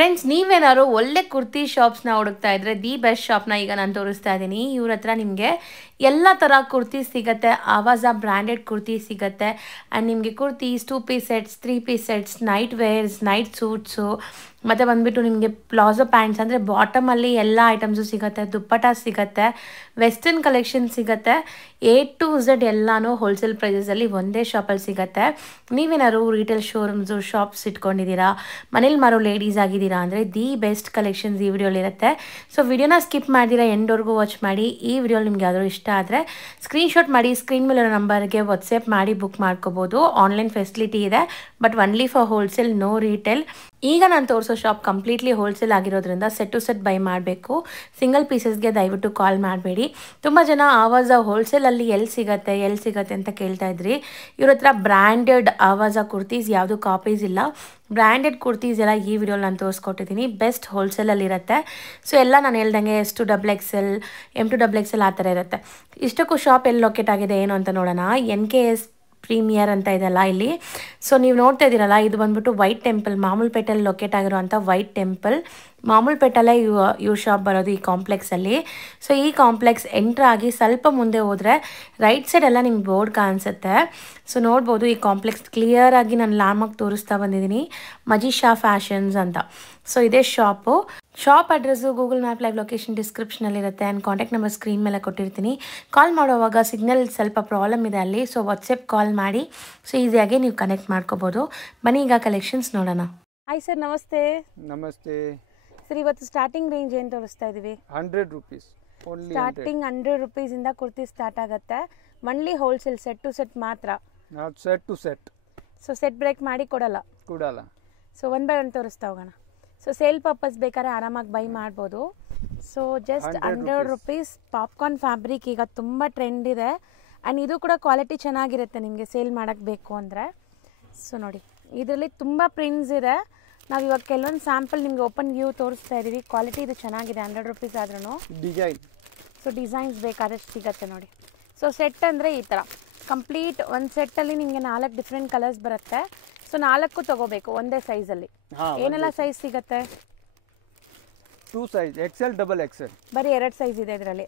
Friends, ನೀವೇನಾದ್ರು ಒಳ್ಳೆ ಕುರ್ತಿ ಶಾಪ್ಸ್ನ ಹುಡುಕ್ತಾ ಇದ್ರೆ ದಿ ಬೆಸ್ಟ್ ಶಾಪ್ನ ಈಗ ನಾನು ತೋರಿಸ್ತಾ ಇದ್ದೀನಿ. ಇವ್ರ ಹತ್ರ ನಿಮಗೆ ಎಲ್ಲ ಥರ ಕುರ್ತಿ ಸಿಗುತ್ತೆ. ಆವಾಜ ಬ್ರ್ಯಾಂಡೆಡ್ ಕುರ್ತಿ ಸಿಗುತ್ತೆ. ಆ್ಯಂಡ್ ನಿಮಗೆ kurtis, 2 piece sets, 3 piece sets, night wears, night suits, ಮತ್ತು ಬಂದುಬಿಟ್ಟು ನಿಮಗೆ ಪ್ಲಾಜೋ ಪ್ಯಾಂಟ್ಸ್ ಅಂದರೆ ಬಾಟಮಲ್ಲಿ ಎಲ್ಲ ಐಟಮ್ಸು ಸಿಗುತ್ತೆ. ದುಪ್ಪಟ ಸಿಗುತ್ತೆ, ವೆಸ್ಟರ್ನ್ ಕಲೆಕ್ಷನ್ ಸಿಗುತ್ತೆ. A to Z ಎಲ್ಲನೂ ಹೋಲ್ಸೇಲ್ ಪ್ರೈಸಸಲ್ಲಿ ಒಂದೇ ಶಾಪಲ್ಲಿ ಸಿಗುತ್ತೆ. ನೀವೇನಾದ್ರು ರಿಟೇಲ್ ಶೋರೂಮ್ಸು, ಶಾಪ್ಸ್ ಇಟ್ಕೊಂಡಿದ್ದೀರಾ, ಮನೇಲಿ ಮಾರೋ ಲೇಡೀಸ್ ಆಗಿದ್ದೀರಾ ಅಂದರೆ ದಿ ಬೆಸ್ಟ್ ಕಲೆಕ್ಷನ್ಸ್ ಈ ವಿಡಿಯೋಲಿರುತ್ತೆ. ಸೊ ವಿಡಿಯೋನ ಸ್ಕಿಪ್ ಮಾಡಿದಿರಾ ಎಂಡ್ವರೆಗೂ ವಾಚ್ ಮಾಡಿ. ಈ ವಿಡಿಯೋ ನಿಮ್ಗೆ ಯಾವ್ದಾದ್ರು ಇಷ್ಟ ಆದರೆ ಸ್ಕ್ರೀನ್ಶಾಟ್ ಮಾಡಿ ಸ್ಕ್ರೀನ್ ಮೇಲಿರೋ ನಂಬರ್ಗೆ ವಾಟ್ಸಪ್ ಮಾಡಿ ಬುಕ್ ಮಾಡ್ಕೋಬೋದು. ಆನ್ಲೈನ್ ಫೆಸಿಲಿಟಿ ಇದೆ, but only for wholesale, no retail. ಈಗ ನಾನು ತೋರಿಸೋ ಶಾಪ್ ಕಂಪ್ಲೀಟ್ಲಿ ಹೋಲ್ಸೇಲ್ ಆಗಿರೋದ್ರಿಂದ ಸೆಟ್ ಟು ಸೆಟ್ ಬೈ ಮಾಡಬೇಕು. ಸಿಂಗಲ್ ಪೀಸಸ್ಗೆ ದಯವಿಟ್ಟು ಕಾಲ್ ಮಾಡಬೇಡಿ. ತುಂಬ ಜನ ಆವಾಜ ಹೋಲ್ಸೇಲಲ್ಲಿ ಎಲ್ಲಿ ಸಿಗುತ್ತೆ ಅಂತ ಕೇಳ್ತಾ ಇದ್ರಿ. ಇವ್ರ ಹತ್ರ ಬ್ರ್ಯಾಂಡೆಡ್ ಆವಾಜ ಕುರ್ತೀಸ್, ಯಾವುದು ಕಾಪೀಸ್ ಇಲ್ಲ. ಬ್ರ್ಯಾಂಡೆಡ್ ಕುರ್ತೀಸ್ ಎಲ್ಲ ಈ ವಿಡಿಯೋಲಿ ನಾನು ತೋರಿಸ್ಕೊಟ್ಟಿದ್ದೀನಿ. ಬೆಸ್ಟ್ ಹೋಲ್ಸೇಲಲ್ಲಿ ಇರುತ್ತೆ. ಸೊ ಎಲ್ಲ ನಾನು ಹೇಳ್ದಂಗೆ S2XXL, M2XXL ಆ ಥರ ಇರುತ್ತೆ. ಇಷ್ಟಕ್ಕೂ ಶಾಪ್ ಎಲ್ಲಿ ಲೊಕೇಟ್ ಆಗಿದೆ ಏನು ಅಂತ ನೋಡೋಣ. NKS ಪ್ರೀಮಿಯರ್ ಅಂತ ಇದೆಲ್ಲ ಇಲ್ಲಿ. ಸೊ ನೀವು ನೋಡ್ತಾ ಇದ್ದೀರಲ್ಲ, ಇದು ಬಂದ್ಬಿಟ್ಟು ವೈಟ್ ಟೆಂಪಲ್, ಮಾಮೂಲ್ಪೇಟೆಯಲ್ಲಿ ಲೊಕೇಟ್ ಆಗಿರುವಂಥ ವೈಟ್ ಟೆಂಪಲ್. ಮಾಮೂಲ್ಪೇಟೆಲ್ಲೇ ಇವ್ರ ಶಾಪ್ ಬರೋದು ಈ ಕಾಂಪ್ಲೆಕ್ಸಲ್ಲಿ. ಸೊ ಈ ಕಾಂಪ್ಲೆಕ್ಸ್ ಎಂಟ್ರ್ ಆಗಿ ಸ್ವಲ್ಪ ಮುಂದೆ ಹೋದರೆ ರೈಟ್ ಸೈಡ್ ಎಲ್ಲ ನಿಮ್ಗೆ ಬೋರ್ಡ್ ಕಾಣಿಸುತ್ತೆ. ಸೊ ನೋಡ್ಬೋದು ಈ ಕಾಂಪ್ಲೆಕ್ಸ್ ಕ್ಲಿಯರಾಗಿ ನಾನು ಲ್ಯಾಂಡ್ಮಾರ್ಕ್ ತೋರಿಸ್ತಾ ಬಂದಿದ್ದೀನಿ, ಮಜಿಷಾ ಫ್ಯಾಷನ್ಸ್ ಅಂತ. ಸೊ ಇದೇ shop. Shop address Google map live location ಡಿಸ್ಕ್ರಿಪ್ಷನಲ್ಲಿರುತ್ತೆ. ಆ್ಯಂಡ್ ಕಾಂಟ್ಯಾಕ್ಟ್ ನಂಬರ್ ಸ್ಕ್ರೀನ್ ಮೇಲೆ ಕೊಟ್ಟಿರ್ತೀನಿ. ಕಾಲ್ ಮಾಡುವಾಗ ಸಿಗ್ನಲ್ ಸ್ವಲ್ಪ ಪ್ರಾಬ್ಲಮ್ ಇದೆ ಅಲ್ಲಿ, ಸೊ ವಾಟ್ಸಪ್ ಕಾಲ್ ಮಾಡಿ. ಸೊ ಈಸಿಯಾಗಿ ನೀವು ಕನೆಕ್ಟ್ ಮಾಡ್ಕೋಬೋದು. ಬನ್ನಿ ಈಗ ಕಲೆಕ್ಷನ್ಸ್ ನೋಡೋಣ. ಹಾಯ್ ಸರ್, ನಮಸ್ತೆ. ನಮಸ್ತೆ ಸರ್, ಇವತ್ತು ಸ್ಟಾರ್ಟಿಂಗ್ ರೇಂಜ್ ಏನು ತೋರಿಸ್ತಾ ಇದ್ದೀವಿ? 100 rupees ಓನ್ಲಿ. ಸ್ಟಾರ್ಟಿಂಗ್ 100 rupees-ಇಂದ ಕುರ್ತಿ ಸ್ಟಾರ್ಟ್ ಆಗುತ್ತೆ. Only wholesale, set to set ಮಾತ್ರ. Not set to set. So set break ಮಾಡಿ ಕೊಡಲ್ಲ. ಸೊ 1 by 1 ತೋರಿಸ್ತಾ ಹೋಗೋಣ. ಸೊ ಸೇಲ್ ಪರ್ಪಸ್ ಬೇಕಾದ್ರೆ ಆರಾಮಾಗಿ ಬೈ ಮಾಡ್ಬೋದು. So just 100 rupees popcorn fabric ಈಗ ತುಂಬ ಟ್ರೆಂಡ್ ಇದೆ. ಆ್ಯಂಡ್ ಇದು ಕೂಡ ಕ್ವಾಲಿಟಿ ಚೆನ್ನಾಗಿರುತ್ತೆ ನಿಮಗೆ ಸೇಲ್ ಮಾಡೋಕ್ಕೆ ಬೇಕು ಅಂದರೆ. ಸೊ ನೋಡಿ, ಇದರಲ್ಲಿ ತುಂಬ ಪ್ರಿಂಟ್ಸ್ ಇದೆ. ನಾವು ಇವಾಗ ಕೆಲವೊಂದು ಸ್ಯಾಂಪಲ್ ನಿಮಗೆ ಓಪನ್ ವ್ಯೂ ತೋರಿಸ್ತಾ ಇದ್ದೀವಿ. ಕ್ವಾಲಿಟಿ ಇದು ಚೆನ್ನಾಗಿದೆ 100 rupees ಆದ್ರೂ. ಡಿಸೈನ್, ಸೊ ಡಿಸೈನ್ಸ್ ಬೇಕಾದಷ್ಟು ಸಿಗುತ್ತೆ ನೋಡಿ. ಸೊ ಸೆಟ್ ಅಂದರೆ ಈ ಥರ ಕಂಪ್ಲೀಟ್ ಒಂದು ಸೆಟ್ಟಲ್ಲಿ ನಿಮಗೆ 4 ಡಿಫ್ರೆಂಟ್ ಕಲರ್ಸ್ ಬರುತ್ತೆ. ಸೊ 4 ತೊಗೋಬೇಕು ಒಂದೇ ಸೈಜಲ್ಲಿ. ಏನೆಲ್ಲ ಸೈಜ್ ಸಿಗುತ್ತೆ? 2 size, XL, XXL. ಬರೀ 2 ಸೈಜ್ ಇದೆ ಇದರಲ್ಲಿ.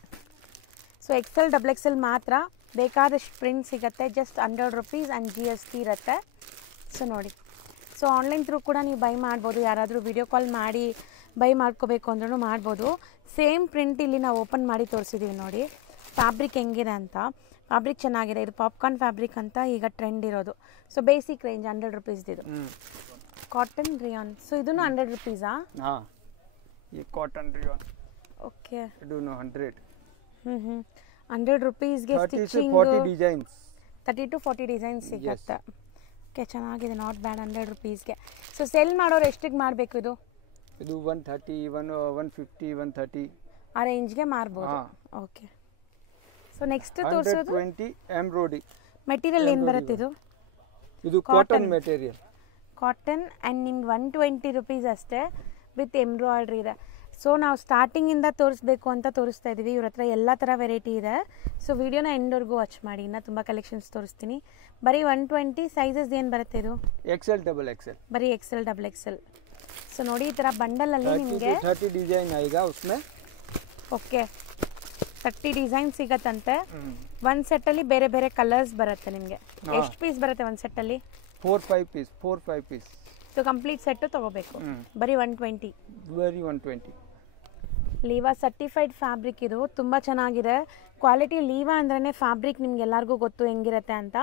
ಸೊ XL, XXL ಮಾತ್ರ. ಬೇಕಾದಷ್ಟು ಪ್ರಿಂಟ್ ಸಿಗುತ್ತೆ. ಜಸ್ಟ್ 100 rupees ಆ್ಯಂಡ್ GST ಇರುತ್ತೆ. ಸೊ ನೋಡಿ, ಸೊ ಆನ್ಲೈನ್ ಥ್ರೂ ಕೂಡ ನೀವು ಬೈ ಮಾಡ್ಬೋದು. ಯಾರಾದರೂ ವಿಡಿಯೋ ಕಾಲ್ ಮಾಡಿ ಬೈ ಮಾಡ್ಕೋಬೇಕು ಅಂದ್ರೂ ಮಾಡ್ಬೋದು. ಸೇಮ್ ಪ್ರಿಂಟ್ ಇಲ್ಲಿ ನಾವು ಓಪನ್ ಮಾಡಿ ತೋರಿಸಿದ್ದೀವಿ ನೋಡಿ. ಫ್ಯಾಬ್ರಿಕ್ ಹೆಂಗಿದೆ ಅಂತ. ಫ್ಯಾಬ್ರಿಕ್ ಚೆನ್ನಾಗಿದೆ. ಇದು ಪಾಪ್ಕಾರ್ನ್ ಫ್ಯಾಬ್ರಿಕ್ ಅಂತ ಈಗ ಟ್ರೆಂಡ್ ಇರೋದು. ಸೊ ಬೇಸಿಕ್ ರೇಂಜ್ 100 rupees ಇದು. Cotton rayon. ಸೊ ಇದನ್ನು 100 rupees-ಆ? ಹಾಂ, ಈ ಕಾಟನ್ ರಿಯಾನ್. ಓಕೆ, ಇದನ್ನು 100. 100 rupees-ಗೆ ಸ್ಟಿಚಿಂಗ್ 40 ಡಿಸೈನ್ಸ್, 30 to 40 ಡಿಸೈನ್ಸ್ ಸಿಗುತ್ತೆ. ಓಕೆ, ಚೆನ್ನಾಗಿದೆ, ನಾಟ್ ಬ್ಯಾಡ್ 100 rupees-ಗೆ. ಸೊ ಸೆಲ್ ಮಾಡೋರು ಎಷ್ಟಿಗೆ ಮಾಡಬೇಕು ಇದು? ಇದು 130, 150, 130 ಆ ರೇಂಜ್ಗೆ ಮಾರ್ಬೋದು. ಓಕೆ, ಸೊ ನೆಕ್ಸ್ಟ್ ತೋರಿಸೋದು 120 ಎಂಬ್ರಾಯ್ಡ್ರಿ. ಮೆಟೀರಿಯಲ್ ಏನು ಬರುತ್ತೆ ಇದು? ಇದು ಕಾಟನ್ ಮೆಟೀರಿಯಲ್. ಕಾಟನ್ ಆ್ಯಂಡ್ ನಿಮ್ಗೆ 120 rupees ಅಷ್ಟೇ ವಿತ್ ಎಂಬ್ರಾಯ್ಡ್ರಿ ಇದೆ. ಸೊ ನಾವು ಸ್ಟಾರ್ಟಿಂಗಿಂದ ತೋರಿಸ್ಬೇಕು ಅಂತ ತೋರಿಸ್ತಾ ಇದ್ದೀವಿ. ಇವ್ರ ಹತ್ರ ಎಲ್ಲ ಥರ ವೆರೈಟಿ ಇದೆ. ಸೊ ವಿಡಿಯೋನ ಎಂಡ್ವರೆಗೂ ವಾಚ್ ಮಾಡಿ, ಇನ್ನೂ ತುಂಬ ಕಲೆಕ್ಷನ್ಸ್ ತೋರಿಸ್ತೀನಿ. ಬರೀ 120. ಸೈಜಸ್ ಏನು ಬರುತ್ತೆ ಇದು? XL, XXL. ಬರೀ XL, XXL. ಸೊ ನೋಡಿ, ಈ ಥರ ಬಂಡಲಲ್ಲಿ ನಿಮಗೆ 30 ಡಿಸೈನ್ ಆಯಿಗಾ ಉಸ್ಮೇ. ಓಕೆ, 30 ಡಿಸೈನ್ ಸಿಗತ್ತಂತೆ. ಒಂದು ಸೆಟ್ಟಲ್ಲಿ ಬೇರೆ ಬೇರೆ ಕಲರ್ಸ್ ಬರುತ್ತೆ ನಿಮಗೆ. ಎಷ್ಟು ಪೀಸ್ ಬರುತ್ತೆ ಒಂದು ಸೆಟ್ಟಲ್ಲಿ? 4-5 piece. 4-5 piece. So complete set ತೊಗೋಬೇಕು. ಬರೀ 120. ಬರೀ 120. ಲೀವಾ ಸರ್ಟಿಫೈಡ್ ಫ್ಯಾಬ್ರಿಕ್ ಇದು. ತುಂಬ ಚೆನ್ನಾಗಿದೆ ಕ್ವಾಲಿಟಿ. ಲೀವಾ ಅಂದ್ರೇ ಫ್ಯಾಬ್ರಿಕ್ ನಿಮ್ಗೆ ಎಲ್ಲರಿಗೂ ಗೊತ್ತು ಹೆಂಗಿರುತ್ತೆ ಅಂತ.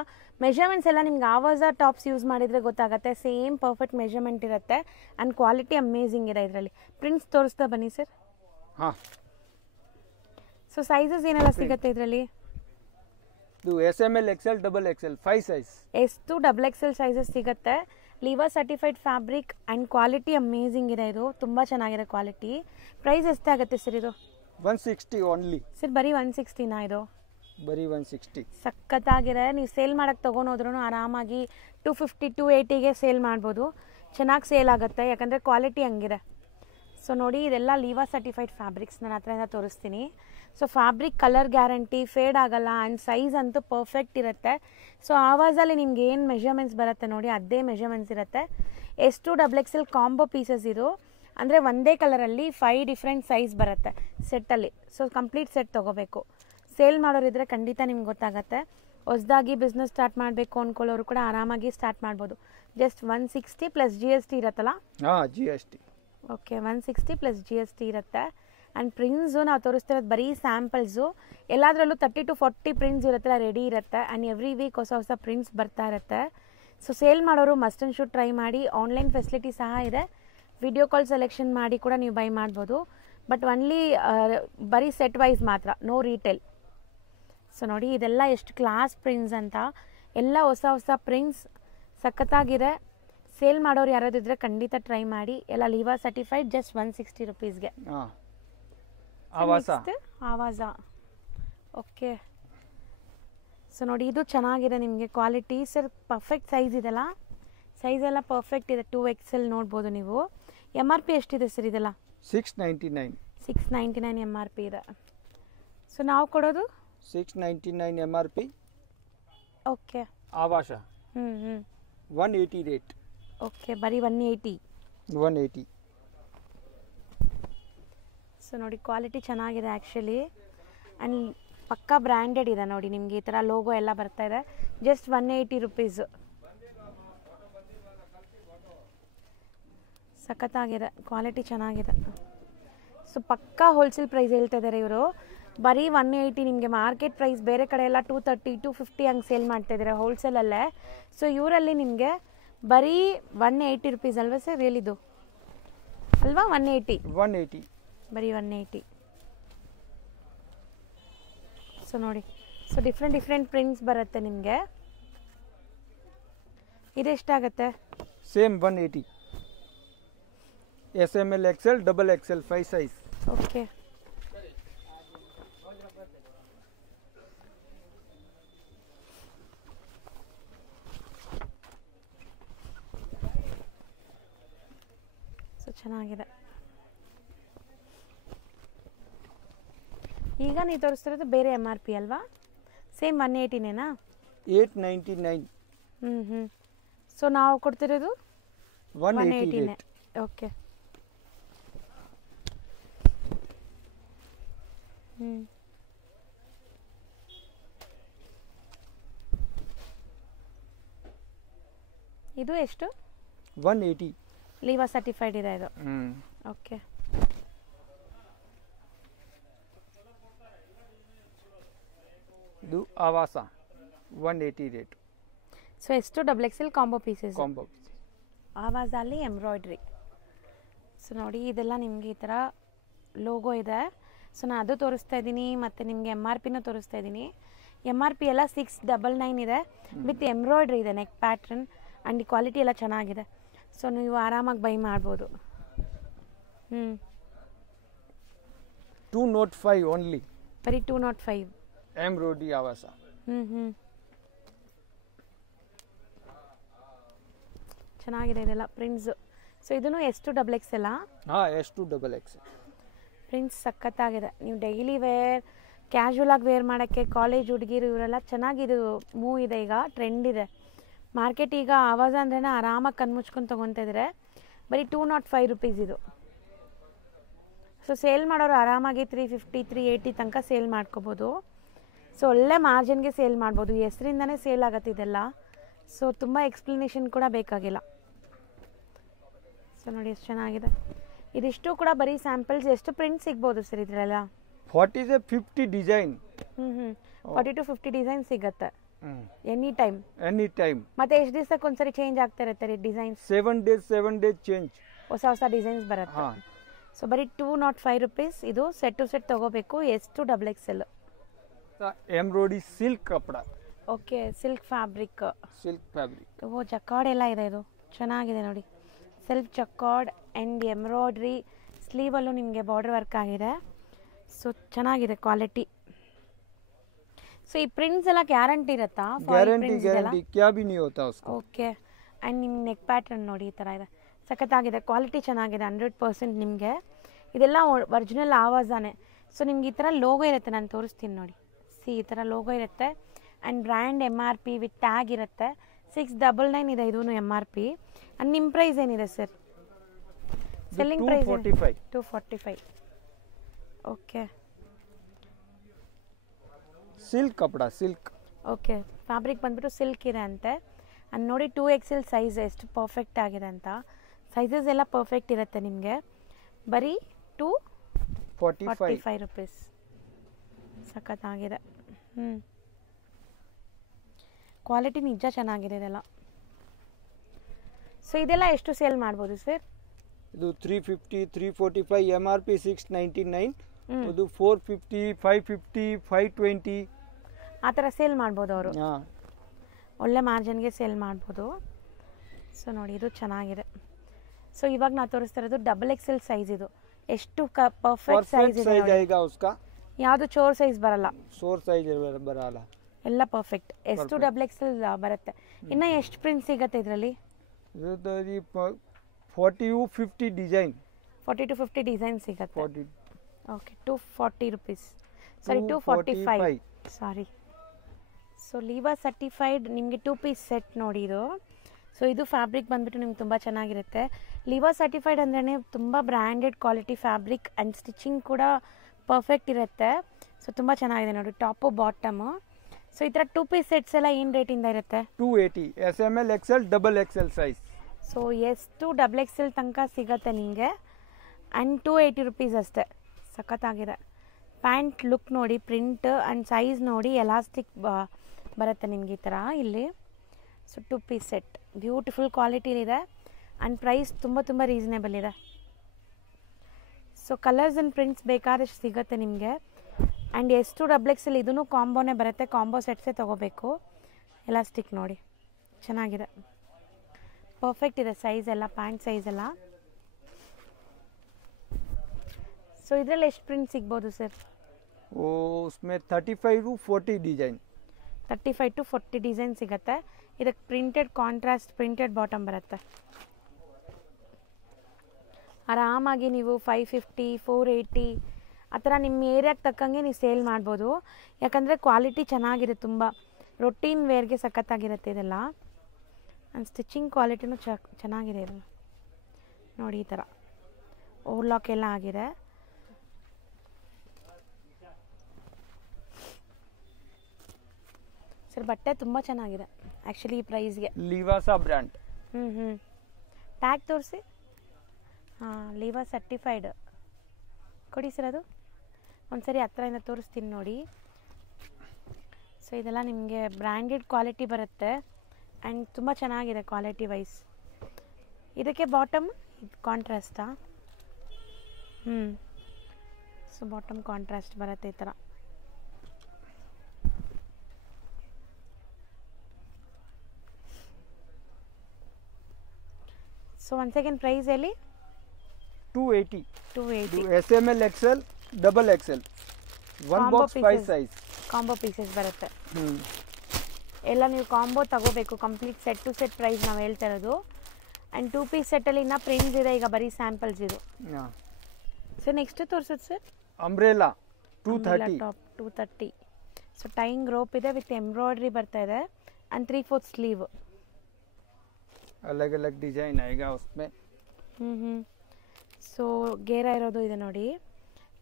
ಮೆಷರ್ಮೆಂಟ್ಸ್ ಎಲ್ಲ ನಿಮ್ಗೆ ಆವಾಜ ಟಾಪ್ಸ್ ಯೂಸ್ ಮಾಡಿದರೆ ಗೊತ್ತಾಗುತ್ತೆ. ಸೇಮ್ ಪರ್ಫೆಕ್ಟ್ ಮೆಷರ್ಮೆಂಟ್ ಇರುತ್ತೆ. ಆ್ಯಂಡ್ ಕ್ವಾಲಿಟಿ ಅಮೇಝಿಂಗ್ ಇದೆ ಇದರಲ್ಲಿ. ಪ್ರಿಂಟ್ಸ್ ತೋರಿಸ್ತಾ ಬನ್ನಿ ಸರ್. ಹಾಂ, ಸೊ ಸೈಜಸ್ ಏನೆಲ್ಲ ಸಿಗುತ್ತೆ ಇದರಲ್ಲಿ? ಇದು SML, XL, XXL 5 size. S2 XXL sizes ಸಿಗುತ್ತೆ. Liva certified fabric and quality amazing ಇದೆ. ಇದು ತುಂಬ ಚೆನ್ನಾಗಿದೆ ಕ್ವಾಲಿಟಿ. ಪ್ರೈಸ್ ಎಷ್ಟಾಗುತ್ತೆ ಸರ್ ಇದು? 160 ಓನ್ಲಿ. ಸರ್ ಬರೀ 160ನಾ ಇದು? ಬರೀ 160. ಸಖತ್ತಾಗಿದೆ. ನೀವು ಸೇಲ್ ಮಾಡೋಕ್ಕೆ ತೊಗೊಂಡೋದ್ರೂ ಆರಾಮಾಗಿ 250, 280ಗೆ ಸೇಲ್ ಮಾಡ್ಬೋದು. ಚೆನ್ನಾಗಿ ಸೇಲ್ ಆಗುತ್ತೆ, ಯಾಕಂದರೆ ಕ್ವಾಲಿಟಿ ಹಂಗಿದೆ. ಸೊ ನೋಡಿ, ಇದೆಲ್ಲ ಲೀವಾ ಸರ್ಟಿಫೈಡ್ ಫ್ಯಾಬ್ರಿಕ್ಸ್ ನನ್ನ ಹತ್ರದಿಂದ ತೋರಿಸ್ತೀನಿ. So fabric colour guarantee, fade ಆಗಲ್ಲ. ಆ್ಯಂಡ್ ಸೈಜ್ ಅಂತೂ ಪರ್ಫೆಕ್ಟ್ ಇರುತ್ತೆ. ಸೊ ಆವಾಜಲ್ಲಿ ನಿಮ್ಗೆ ಏನು ಮೆಷರ್ಮೆಂಟ್ಸ್ ಬರುತ್ತೆ ನೋಡಿ, ಅದೇ ಮೆಷರ್ಮೆಂಟ್ಸ್ ಇರುತ್ತೆ. S2 XXL ಕಾಂಬೋ ಪೀಸಸ್ ಇದು. ಅಂದರೆ ಒಂದೇ ಕಲರಲ್ಲಿ 5 ಡಿಫ್ರೆಂಟ್ ಸೈಜ್ ಬರುತ್ತೆ ಸೆಟ್ಟಲ್ಲಿ. ಸೊ ಕಂಪ್ಲೀಟ್ ಸೆಟ್ ತೊಗೋಬೇಕು. ಸೇಲ್ ಮಾಡೋರಿದ್ರೆ ಖಂಡಿತ ನಿಮ್ಗೆ ಗೊತ್ತಾಗತ್ತೆ. ಹೊಸದಾಗಿ ಬಿಸ್ನೆಸ್ ಸ್ಟಾರ್ಟ್ ಮಾಡಬೇಕು ಅಂದ್ಕೊಳ್ಳೋರು ಕೂಡ ಆರಾಮಾಗಿ ಸ್ಟಾರ್ಟ್ ಮಾಡ್ಬೋದು. ಜಸ್ಟ್ 160 ಪ್ಲಸ್ GST ಇರುತ್ತಲ್ಲ? ಹಾಂ, GST. ಓಕೆ, 160 ಪ್ಲಸ್ GST ಇರುತ್ತೆ. ಆ್ಯಂಡ್ ಪ್ರಿಂಟ್ಸು ನಾವು ತೋರಿಸ್ತಿರೋದು ಬರೀ ಸ್ಯಾಂಪಲ್ಸು. ಎಲ್ಲದರಲ್ಲೂ 30 to 40 ಪ್ರಿಂಟ್ಸ್ ಇರುತ್ತಲ್ಲ ರೆಡಿ ಇರುತ್ತೆ. ಆ್ಯಂಡ್ ಎವ್ರಿ ವೀಕ್ ಹೊಸ ಹೊಸ ಪ್ರಿಂಟ್ಸ್ ಬರ್ತಾ ಇರುತ್ತೆ. ಸೊ ಸೇಲ್ ಮಾಡೋರು ಮಸ್ಟ್ ಆ್ಯಂಡ್ ಶುಡ್ ಟ್ರೈ ಮಾಡಿ. ಆನ್ಲೈನ್ ಫೆಸಿಲಿಟಿ ಸಹ ಇದೆ. ವಿಡಿಯೋ ಕಾಲ್ ಸೆಲೆಕ್ಷನ್ ಮಾಡಿ ಕೂಡ ನೀವು ಬೈ ಮಾಡ್ಬೋದು. ಬಟ್ ಒನ್ಲಿ ಬರೀ ಸೆಟ್ ವೈಸ್ ಮಾತ್ರ, ನೋ ರೀಟೇಲ್. ಸೊ ನೋಡಿ ಇದೆಲ್ಲ ಎಷ್ಟು ಕ್ಲಾಸ್ ಪ್ರಿಂಟ್ಸ್ ಅಂತ. ಎಲ್ಲ ಹೊಸ ಹೊಸ ಪ್ರಿಂಟ್ಸ್ ಸಖತ್ತಾಗಿದೆ. ಸೇಲ್ ಮಾಡೋರು ಯಾರಾದಿದ್ರೆ ಖಂಡಿತ ಟ್ರೈ ಮಾಡಿ. ಎಲ್ಲ Liva certified, just 160 ರುಪೀಸ್ಗೆ. ಆವಾಜ. Okay, so ನೋಡಿ ಇದು ಚೆನ್ನಾಗಿದೆ ನಿಮಗೆ ಕ್ವಾಲಿಟಿ. ಸರ್ ಪರ್ಫೆಕ್ಟ್ ಸೈಜ್ ಇದೆಲ್ಲ, ಸೈಜ್ ಎಲ್ಲ ಪರ್ಫೆಕ್ಟ್ ಇದೆ. 2XL ನೋಡ್ಬೋದು ನೀವು. MRP ಎಷ್ಟಿದೆ ಸರ್ ಇದೆಲ್ಲ? 699. 699 MRP ಇದೆ. ಸೊ ನಾವು ಕೊಡೋದು 699 MRP. ಓಕೆ. ಆವಾಶ 180 ರೇಟ್. ಓಕೆ, ಬರೀ 180. ಸೊ ನೋಡಿ ಕ್ವಾಲಿಟಿ ಚೆನ್ನಾಗಿದೆ ಆ್ಯಕ್ಚುಲಿ. ಆ್ಯಂಡ್ ಪಕ್ಕಾ ಬ್ರ್ಯಾಂಡೆಡ್ ಇದೆ ನೋಡಿ. ನಿಮಗೆ ಈ ಥರ ಲೋಗೋ ಎಲ್ಲ ಬರ್ತಾ ಇದೆ. Just 180 rupees. ಸಖತ್ತಾಗಿದೆ, ಕ್ವಾಲಿಟಿ ಚೆನ್ನಾಗಿದೆ. ಸೊ ಪಕ್ಕಾ ಹೋಲ್ಸೇಲ್ ಪ್ರೈಸ್ ಹೇಳ್ತಾ ಇದ್ದಾರೆ ಇವರು. ಬರೀ 180. ನಿಮಗೆ ಮಾರ್ಕೆಟ್ ಪ್ರೈಸ್ ಬೇರೆ ಕಡೆ ಎಲ್ಲ 230, 250 ಹಂಗೆ ಸೇಲ್ ಮಾಡ್ತಾ ಇದ್ದಾರೆ ಹೋಲ್ಸೇಲಲ್ಲೇ. ಸೊ ಇವರಲ್ಲಿ ನಿಮಗೆ ಬರೀ 180 ರುಪೀಸ್ ಅಲ್ವಾ ಸರ್ ಹೇಳಿದ್ದು? ಅಲ್ವಾ? 180 ಬರೀ 180. ಸೊ ನೋಡಿ, ಸೊ ಡಿಫ್ರೆಂಟ್ ಪ್ರಿಂಟ್ಸ್ ಬರುತ್ತೆ ನಿಮಗೆ. ಇದೆಷ್ಟಾಗತ್ತೆ? Same 180. SML, XL, XXL 5 size. Okay. So ಚೆನ್ನಾಗಿದೆ. ಈಗ ನೀವು ತೋರಿಸ್ತಿರೋದು ಬೇರೆ MRP ಅಲ್ವಾ? ಸೇಮ್ 180ನೇನಾ? 899. ಸೊ ನಾವು ಕೊಡ್ತಿರೋದು 180. ಓಕೆ. ಇದು ಎಷ್ಟು? 180. ಲೀವಾ ಸರ್ಟಿಫೈಡ್ ಇದೆ ಇದು. ಓಕೆ. ಇದು ಆವಾಸ 180 ರೇಟ್. ಸೊ ಎಷ್ಟು? XXL combo pieces. ಆವಾಜಲ್ಲಿ ಎಂಬ್ರಾಯ್ಡ್ರಿ. ಸೊ ನೋಡಿ ಇದೆಲ್ಲ ನಿಮಗೆ ಈ ಥರ ಲೋಗೋ ಇದೆ. ಸೊ ನಾನು ಅದು ತೋರಿಸ್ತಾ ಇದ್ದೀನಿ, ಮತ್ತು ನಿಮಗೆ MRPನೂ ತೋರಿಸ್ತಾ ಇದ್ದೀನಿ. MRP ಎಲ್ಲ 699 ಇದೆ. ವಿತ್ ಎಂಬ್ರಾಯ್ಡ್ರಿ ಇದೆ, ನೆಕ್ ಪ್ಯಾಟ್ರನ್. ಆ್ಯಂಡ್ ಕ್ವಾಲಿಟಿ ಎಲ್ಲ ಚೆನ್ನಾಗಿದೆ. ಸೊ ನೀವು ಆರಾಮಾಗಿ ಬೈ ಮಾಡ್ಬೋದು. 205 ಓನ್ಲಿ. ಬರೀ 205. ಎಂಬ್ರಾಯ್ಡ್ರಿ ಆವಾಸ. ಚೆನ್ನಾಗಿದೆ ಇದೆಲ್ಲ ಪ್ರಿಂಟ್ಸು. ಸೊ ಇದನ್ನು S2XL. ಹಾಂ, S2XL. ಪ್ರಿಂಟ್ಸ್ ಸಖತ್ತಾಗಿದೆ. ನೀವು ಡೈಲಿ ವೇರ್, ಕ್ಯಾಶುವಲ್ ಆಗಿ ವೇರ್ ಮಾಡೋಕ್ಕೆ, ಕಾಲೇಜ್ ಹುಡುಗಿರು ಇವರೆಲ್ಲ ಚೆನ್ನಾಗಿದು ಮೂವ್ ಇದೆ. ಈಗ ಟ್ರೆಂಡ್ ಇದೆ ಮಾರ್ಕೆಟ್. ಈಗ ಆವಾಜ ಅಂದ್ರೇ ಆರಾಮಾಗಿ ಕಣ್ಮುಚ್ಕೊಂಡು ತೊಗೊತಾ ಇದ್ದಾರೆ. ಬರೀ 205 ರುಪೀಸ್ ಇದು. ಸೊ ಸೇಲ್ ಮಾಡೋರು ಆರಾಮಾಗಿ 350, 380 ತನಕ ಸೇಲ್ ಮಾಡ್ಕೋಬೋದು. ಸೊ ಒಳ್ಳೆ ಮಾರ್ಜಿನ್ಗೆ ಸೇಲ್ ಮಾಡ್ಬೋದು. ಹೆಸರಿಂದನೇ ಸೇಲ್ ಆಗುತ್ತೆ ಇದೆಲ್ಲ. ಸೊ ತುಂಬ ಎಕ್ಸ್ಪ್ಲನೇಷನ್ ಕೂಡ ಬೇಕಾಗಿಲ್ಲ. ಸೊ ನೋಡಿ ಎಷ್ಟು ಚೆನ್ನಾಗಿದೆ. ಇದಿಷ್ಟು ಕೂಡ ಬರೀ ಸ್ಯಾಂಪಲ್ಸ್. ಎಷ್ಟು ಪ್ರಿಂಟ್ ಸಿಗ್ಬೋದು ಸರ್ ಇದರೆಲ್ಲ? 40 to 50 ಡಿಸೈನ್. 40 to 50 ಡಿಸೈನ್ ಸಿಗುತ್ತೆ ಎನಿ ಟೈಮ್. ಮತ್ತೆ ಎಷ್ಟು ದಿವಸಕ್ಕೆ ಒಂದ್ಸರಿ ಚೇಂಜ್ ಆಗ್ತಾ ಇರುತ್ತೆ ಡಿಸೈನ್? 7 days change. ಹೊಸ ಡಿಸೈನ್ಸ್ ಬರುತ್ತೆ. ಸೊ ಬರೀ 205 ರುಪೀಸ್. ಇದು ಸೆಟ್ ಟು ಸೆಟ್ ತಗೋಬೇಕು. S2XL. ಎಂಬ್ರಾಯ್ಡ್ರಿ ಸಿಲ್ಕ್ ಕಪಡ. Okay, silk fabric. Oh, jacquard ಎಲ್ಲ ಇದೆ. ಇದು ಚೆನ್ನಾಗಿದೆ ನೋಡಿ. Self jacquard and embroidery. ಸ್ಲೀವಲ್ಲೂ ನಿಮಗೆ ಬಾರ್ಡರ್ ವರ್ಕ್ ಆಗಿದೆ. ಸೊ ಚೆನ್ನಾಗಿದೆ ಕ್ವಾಲಿಟಿ. ಸೊ ಈ ಪ್ರಿಂಟ್ಸ್ ಎಲ್ಲ ಗ್ಯಾರಂಟಿ ಇರುತ್ತಾ? ಗ್ಯಾರಂಟಿ ಕ್ಯಾ ಭಿ नहीं होता उसका. ಓಕೆ. ಆ್ಯಂಡ್ ನಿಮ್ಮ ನೆಕ್ ಪ್ಯಾಟರ್ನ್ ನೋಡಿ ಈ ಥರ ಇದೆ. ಸಖತ್ತಾಗಿದೆ, ಕ್ವಾಲಿಟಿ ಚೆನ್ನಾಗಿದೆ 100% ನಿಮಗೆ. ಇದೆಲ್ಲ ಒರಿಜಿನಲ್ ಆವಾಜಾನೆ. ಸೊ ನಿಮ್ಗೆ ಈ ಥರ ಲೋಗೋ ಇರುತ್ತೆ, ನಾನು ತೋರಿಸ್ತೀನಿ ನೋಡಿ. ಈ ಥರ ಲೋಗೋ ಇರುತ್ತೆ. And brand MRP with tag ಇರುತ್ತೆ. 699 ಇದೆ ಇದೂ MRP. ಆ್ಯಂಡ್ ನಿಮ್ಮ ಪ್ರೈಸ್ ಏನಿದೆ sir? Selling price 245. 245. Okay. Silk ಕಪಡ, ಸಿಲ್ಕ್. ಓಕೆ, ಫ್ಯಾಬ್ರಿಕ್ ಬಂದ್ಬಿಟ್ಟು ಸಿಲ್ಕ್ ಇದೆ ಅಂತೆ. ಅಂಡ್ ನೋಡಿ 2XL ಸೈಜ್ ಎಷ್ಟು ಪರ್ಫೆಕ್ಟ್ ಆಗಿದೆ ಅಂತ. ಸೈಜಸ್ ಎಲ್ಲ ಪರ್ಫೆಕ್ಟ್ ಇರುತ್ತೆ ನಿಮಗೆ. ಬರೀ 245 ರುಪೀಸ್. ಸಖತ್ತಾಗಿದೆ. ಕ್ವಾಲಿಟಿ ನಿಜ ಚೆನ್ನಾಗಿದೆ ಇದೆಲ್ಲ. ಸೊ ಇದೆಲ್ಲ ಎಷ್ಟು ಸೇಲ್ ಮಾಡ್ಬೋದು ಸರ್? ಇದು 350, 345, MRP 699. ಇದು 450, 550, 520 ಆ ಥರ ಸೇಲ್ ಮಾಡ್ಬೋದು ಅವರು. ಹಾಂ, ಒಳ್ಳೆ ಮಾರ್ಜಿನ್ಗೆ ಸೇಲ್ ಮಾಡ್ಬೋದು. ಸೊ ನೋಡಿ ಇದು ಚೆನ್ನಾಗಿದೆ. ಸೊ ಇವಾಗ ನಾವು ತೋರಿಸ್ತಾ ಇರೋದು XXL ಸೈಜ್. ಇದು ಎಷ್ಟು ಪರ್ಫೆಕ್ಟ್ ಸೈಜ್ ಇದೆ. ಯಾವುದು ಚೋರ್ ಸೈಜ್ ಬರಲ್ಲ, ಚೋರ್ ಸೈಜ್ ಬರಲ್ಲ, ಎಲ್ಲ ಪರ್ಫೆಕ್ಟ್. ಎಷ್ಟು XXL ಬರುತ್ತೆ. ಇನ್ನು ಎಷ್ಟು ಪ್ರಿಂಟ್ ಸಿಗುತ್ತೆ ಇದರಲ್ಲಿ? 40 to 50 ಡಿಸೈನ್. 40 to 50 ಡಿಸೈನ್ ಸಿಗುತ್ತೆ. Okay, 240 rupees. Sorry 245. Sorry. So Liva certified ನಿಮಗೆ 2 ಪೀಸ್ ಸೆಟ್ ನೋಡಿ ಇದು. ಸೊ ಇದು ಫ್ಯಾಬ್ರಿಕ್ ಬಂದ್ಬಿಟ್ಟು ನಿಮ್ಗೆ ತುಂಬ ಚೆನ್ನಾಗಿರುತ್ತೆ. ಲೀವಾ ಸರ್ಟಿಫೈಡ್ ಅಂದ್ರೆ ತುಂಬ branded quality fabric and stitching ಕೂಡ ಪರ್ಫೆಕ್ಟ್ ಇರುತ್ತೆ. ಸೊ ತುಂಬ ಚೆನ್ನಾಗಿದೆ ನೋಡಿ, ಟಾಪು ಬಾಟಮು. ಸೊ ಈ ಥರ 2 ಪೀಸ್ ಸೆಟ್ಸ್ ಎಲ್ಲ ಏನು ರೇಟಿಂದ ಇರುತ್ತೆ? 280. SML, XL, XXL size. So ಎಷ್ಟು XXL ತನಕ ಸಿಗುತ್ತೆ ನಿಮಗೆ. ಆ್ಯಂಡ್ 280 ರುಪೀಸ್ ಅಷ್ಟೇ. ಸಖತ್ತಾಗಿದೆ. ಪ್ಯಾಂಟ್ ಲುಕ್ ನೋಡಿ, ಪ್ರಿಂಟ್ ಆ್ಯಂಡ್ ಸೈಜ್ ನೋಡಿ, ಎಲಾಸ್ಟಿಕ್ ಬರುತ್ತೆ ನಿಮಗೆ ಈ ಥರ ಇಲ್ಲಿ. ಸೊ 2 ಪೀಸ್ ಸೆಟ್ ಬ್ಯೂಟಿಫುಲ್ ಕ್ವಾಲಿಟಿಲಿದೆ ಆ್ಯಂಡ್ ಪ್ರೈಸ್ ತುಂಬ ರೀಸನೇಬಲ್ ಇದೆ. ಸೊ ಕಲರ್ಸ್ ಆ್ಯಂಡ್ ಪ್ರಿಂಟ್ಸ್ ಬೇಕಾದಷ್ಟು ಸಿಗುತ್ತೆ ನಿಮಗೆ. ಆ್ಯಂಡ್ ಎಷ್ಟು XXL ಇದೂ ಕಾಂಬೋನೇ ಬರುತ್ತೆ, ಕಾಂಬೋ ಸೆಟ್ಸೇ ತೊಗೋಬೇಕು. ಎಲಾಸ್ಟಿಕ್ ನೋಡಿ ಚೆನ್ನಾಗಿದೆ, ಪರ್ಫೆಕ್ಟ್ ಇದೆ ಸೈಜ್ ಎಲ್ಲ, ಪ್ಯಾಂಟ್ ಸೈಜ್ ಎಲ್ಲ. ಸೊ ಇದರಲ್ಲಿ ಎಷ್ಟು ಪ್ರಿಂಟ್ ಸಿಗ್ಬೋದು ಸರ್? उसमें 35 to 40 ಡಿಸೈನ್. 35 to 40 ಡಿಸೈನ್ ಸಿಗುತ್ತೆ. ಇದಕ್ಕೆ ಪ್ರಿಂಟೆಡ್ ಕಾಂಟ್ರಾಸ್ಟ್ ಪ್ರಿಂಟೆಡ್ ಬಾಟಮ್ ಬರುತ್ತೆ. ಆರಾಮಾಗಿ ನೀವು 550, 480 ಆ ಥರ ನಿಮ್ಮ ಏರಿಯಾಗೆ ತಕ್ಕಂಗೆ ನೀವು ಸೇಲ್ ಮಾಡ್ಬೋದು. ಯಾಕಂದರೆ ಕ್ವಾಲಿಟಿ ಚೆನ್ನಾಗಿದೆ, ತುಂಬ ರೊಟೀನ್ ವೇರ್ಗೆ ಸಖತ್ತಾಗಿರುತ್ತೆ ಇದೆಲ್ಲ. ಆ್ಯಂಡ್ ಸ್ಟಿಚಿಂಗ್ ಕ್ವಾಲಿಟಿನೂ ಚೆನ್ನಾಗಿದೆ ಇದು ನೋಡಿ. ಈ ಥರ ಓವರ್ಲಾಕ್ ಎಲ್ಲ ಆಗಿದೆ. ಸರ್ ಬಟ್ಟೆ ತುಂಬ ಚೆನ್ನಾಗಿದೆ ಆ್ಯಕ್ಚುಲಿ ಈ ಪ್ರೈಸ್ಗೆ. ಲಿವಾಸಾ ಬ್ರ್ಯಾಂಡ್. ಟ್ಯಾಗ್ ತೋರಿಸಿ. ಹಾಂ, ಲಿವಾ ಸರ್ಟಿಫೈಡ್ ಕೊಡಿ ಸರ್. ಅದು ಒಂದ್ಸರಿ ಹತ್ರದಿಂದ ತೋರಿಸ್ತೀನಿ ನೋಡಿ. ಸೊ ಇದೆಲ್ಲ ನಿಮಗೆ ಬ್ರ್ಯಾಂಡೆಡ್ ಕ್ವಾಲಿಟಿ ಬರುತ್ತೆ ಆ್ಯಂಡ್ ತುಂಬ ಚೆನ್ನಾಗಿದೆ ಕ್ವಾಲಿಟಿ ವೈಸ್. ಇದಕ್ಕೆ ಬಾಟಮ್ ಕಾಂಟ್ರಾಸ್ಟಾ? ಸೊ ಬಾಟಮ್ ಕಾಂಟ್ರಾಸ್ಟ್ ಬರುತ್ತೆ ಈ ಥರ. ಸೊ ಒನ್ ಸೆಕೆಂಡ್ ಪ್ರೈಸ್ ಹೇಳಿ. 280. 280. SML, XL, XXL. One box 5 size. Combo pieces ಬರುತ್ತೆ. ಎಲ್ಲ ನೀವು ಕಾಂಬೋ ತಗೋಬೇಕು. Complete set to set price ನಾವು ಹೇಳ್ತಾ ಇರೋದು. ಆ್ಯಂಡ್ 2 ಪೀಸ್ ಸೆಟ್ಟಲ್ಲಿ ಇನ್ನೂ ಪ್ರಿಂಟ್ಸ್ ಇದೆ, ಈಗ ಬರೀ ಸ್ಯಾಂಪಲ್ಸ್ ಇದು. ಸರ್ ನೆಕ್ಸ್ಟ್ ತೋರಿಸೋದು sir? Umbrella 230. Top 230. So tying rope ಇದೆ ವಿತ್ ಎಂಬ್ರಾಯ್ಡ್ರಿ ಬರ್ತಾ ಇದೆ ಆ್ಯಂಡ್ 3/4 ಸ್ಲೀವ್. अलग अलग डिजाइन आएगा उसमें. ಸೊ ಗೇರ ಇರೋದು ಇದೆ ನೋಡಿ.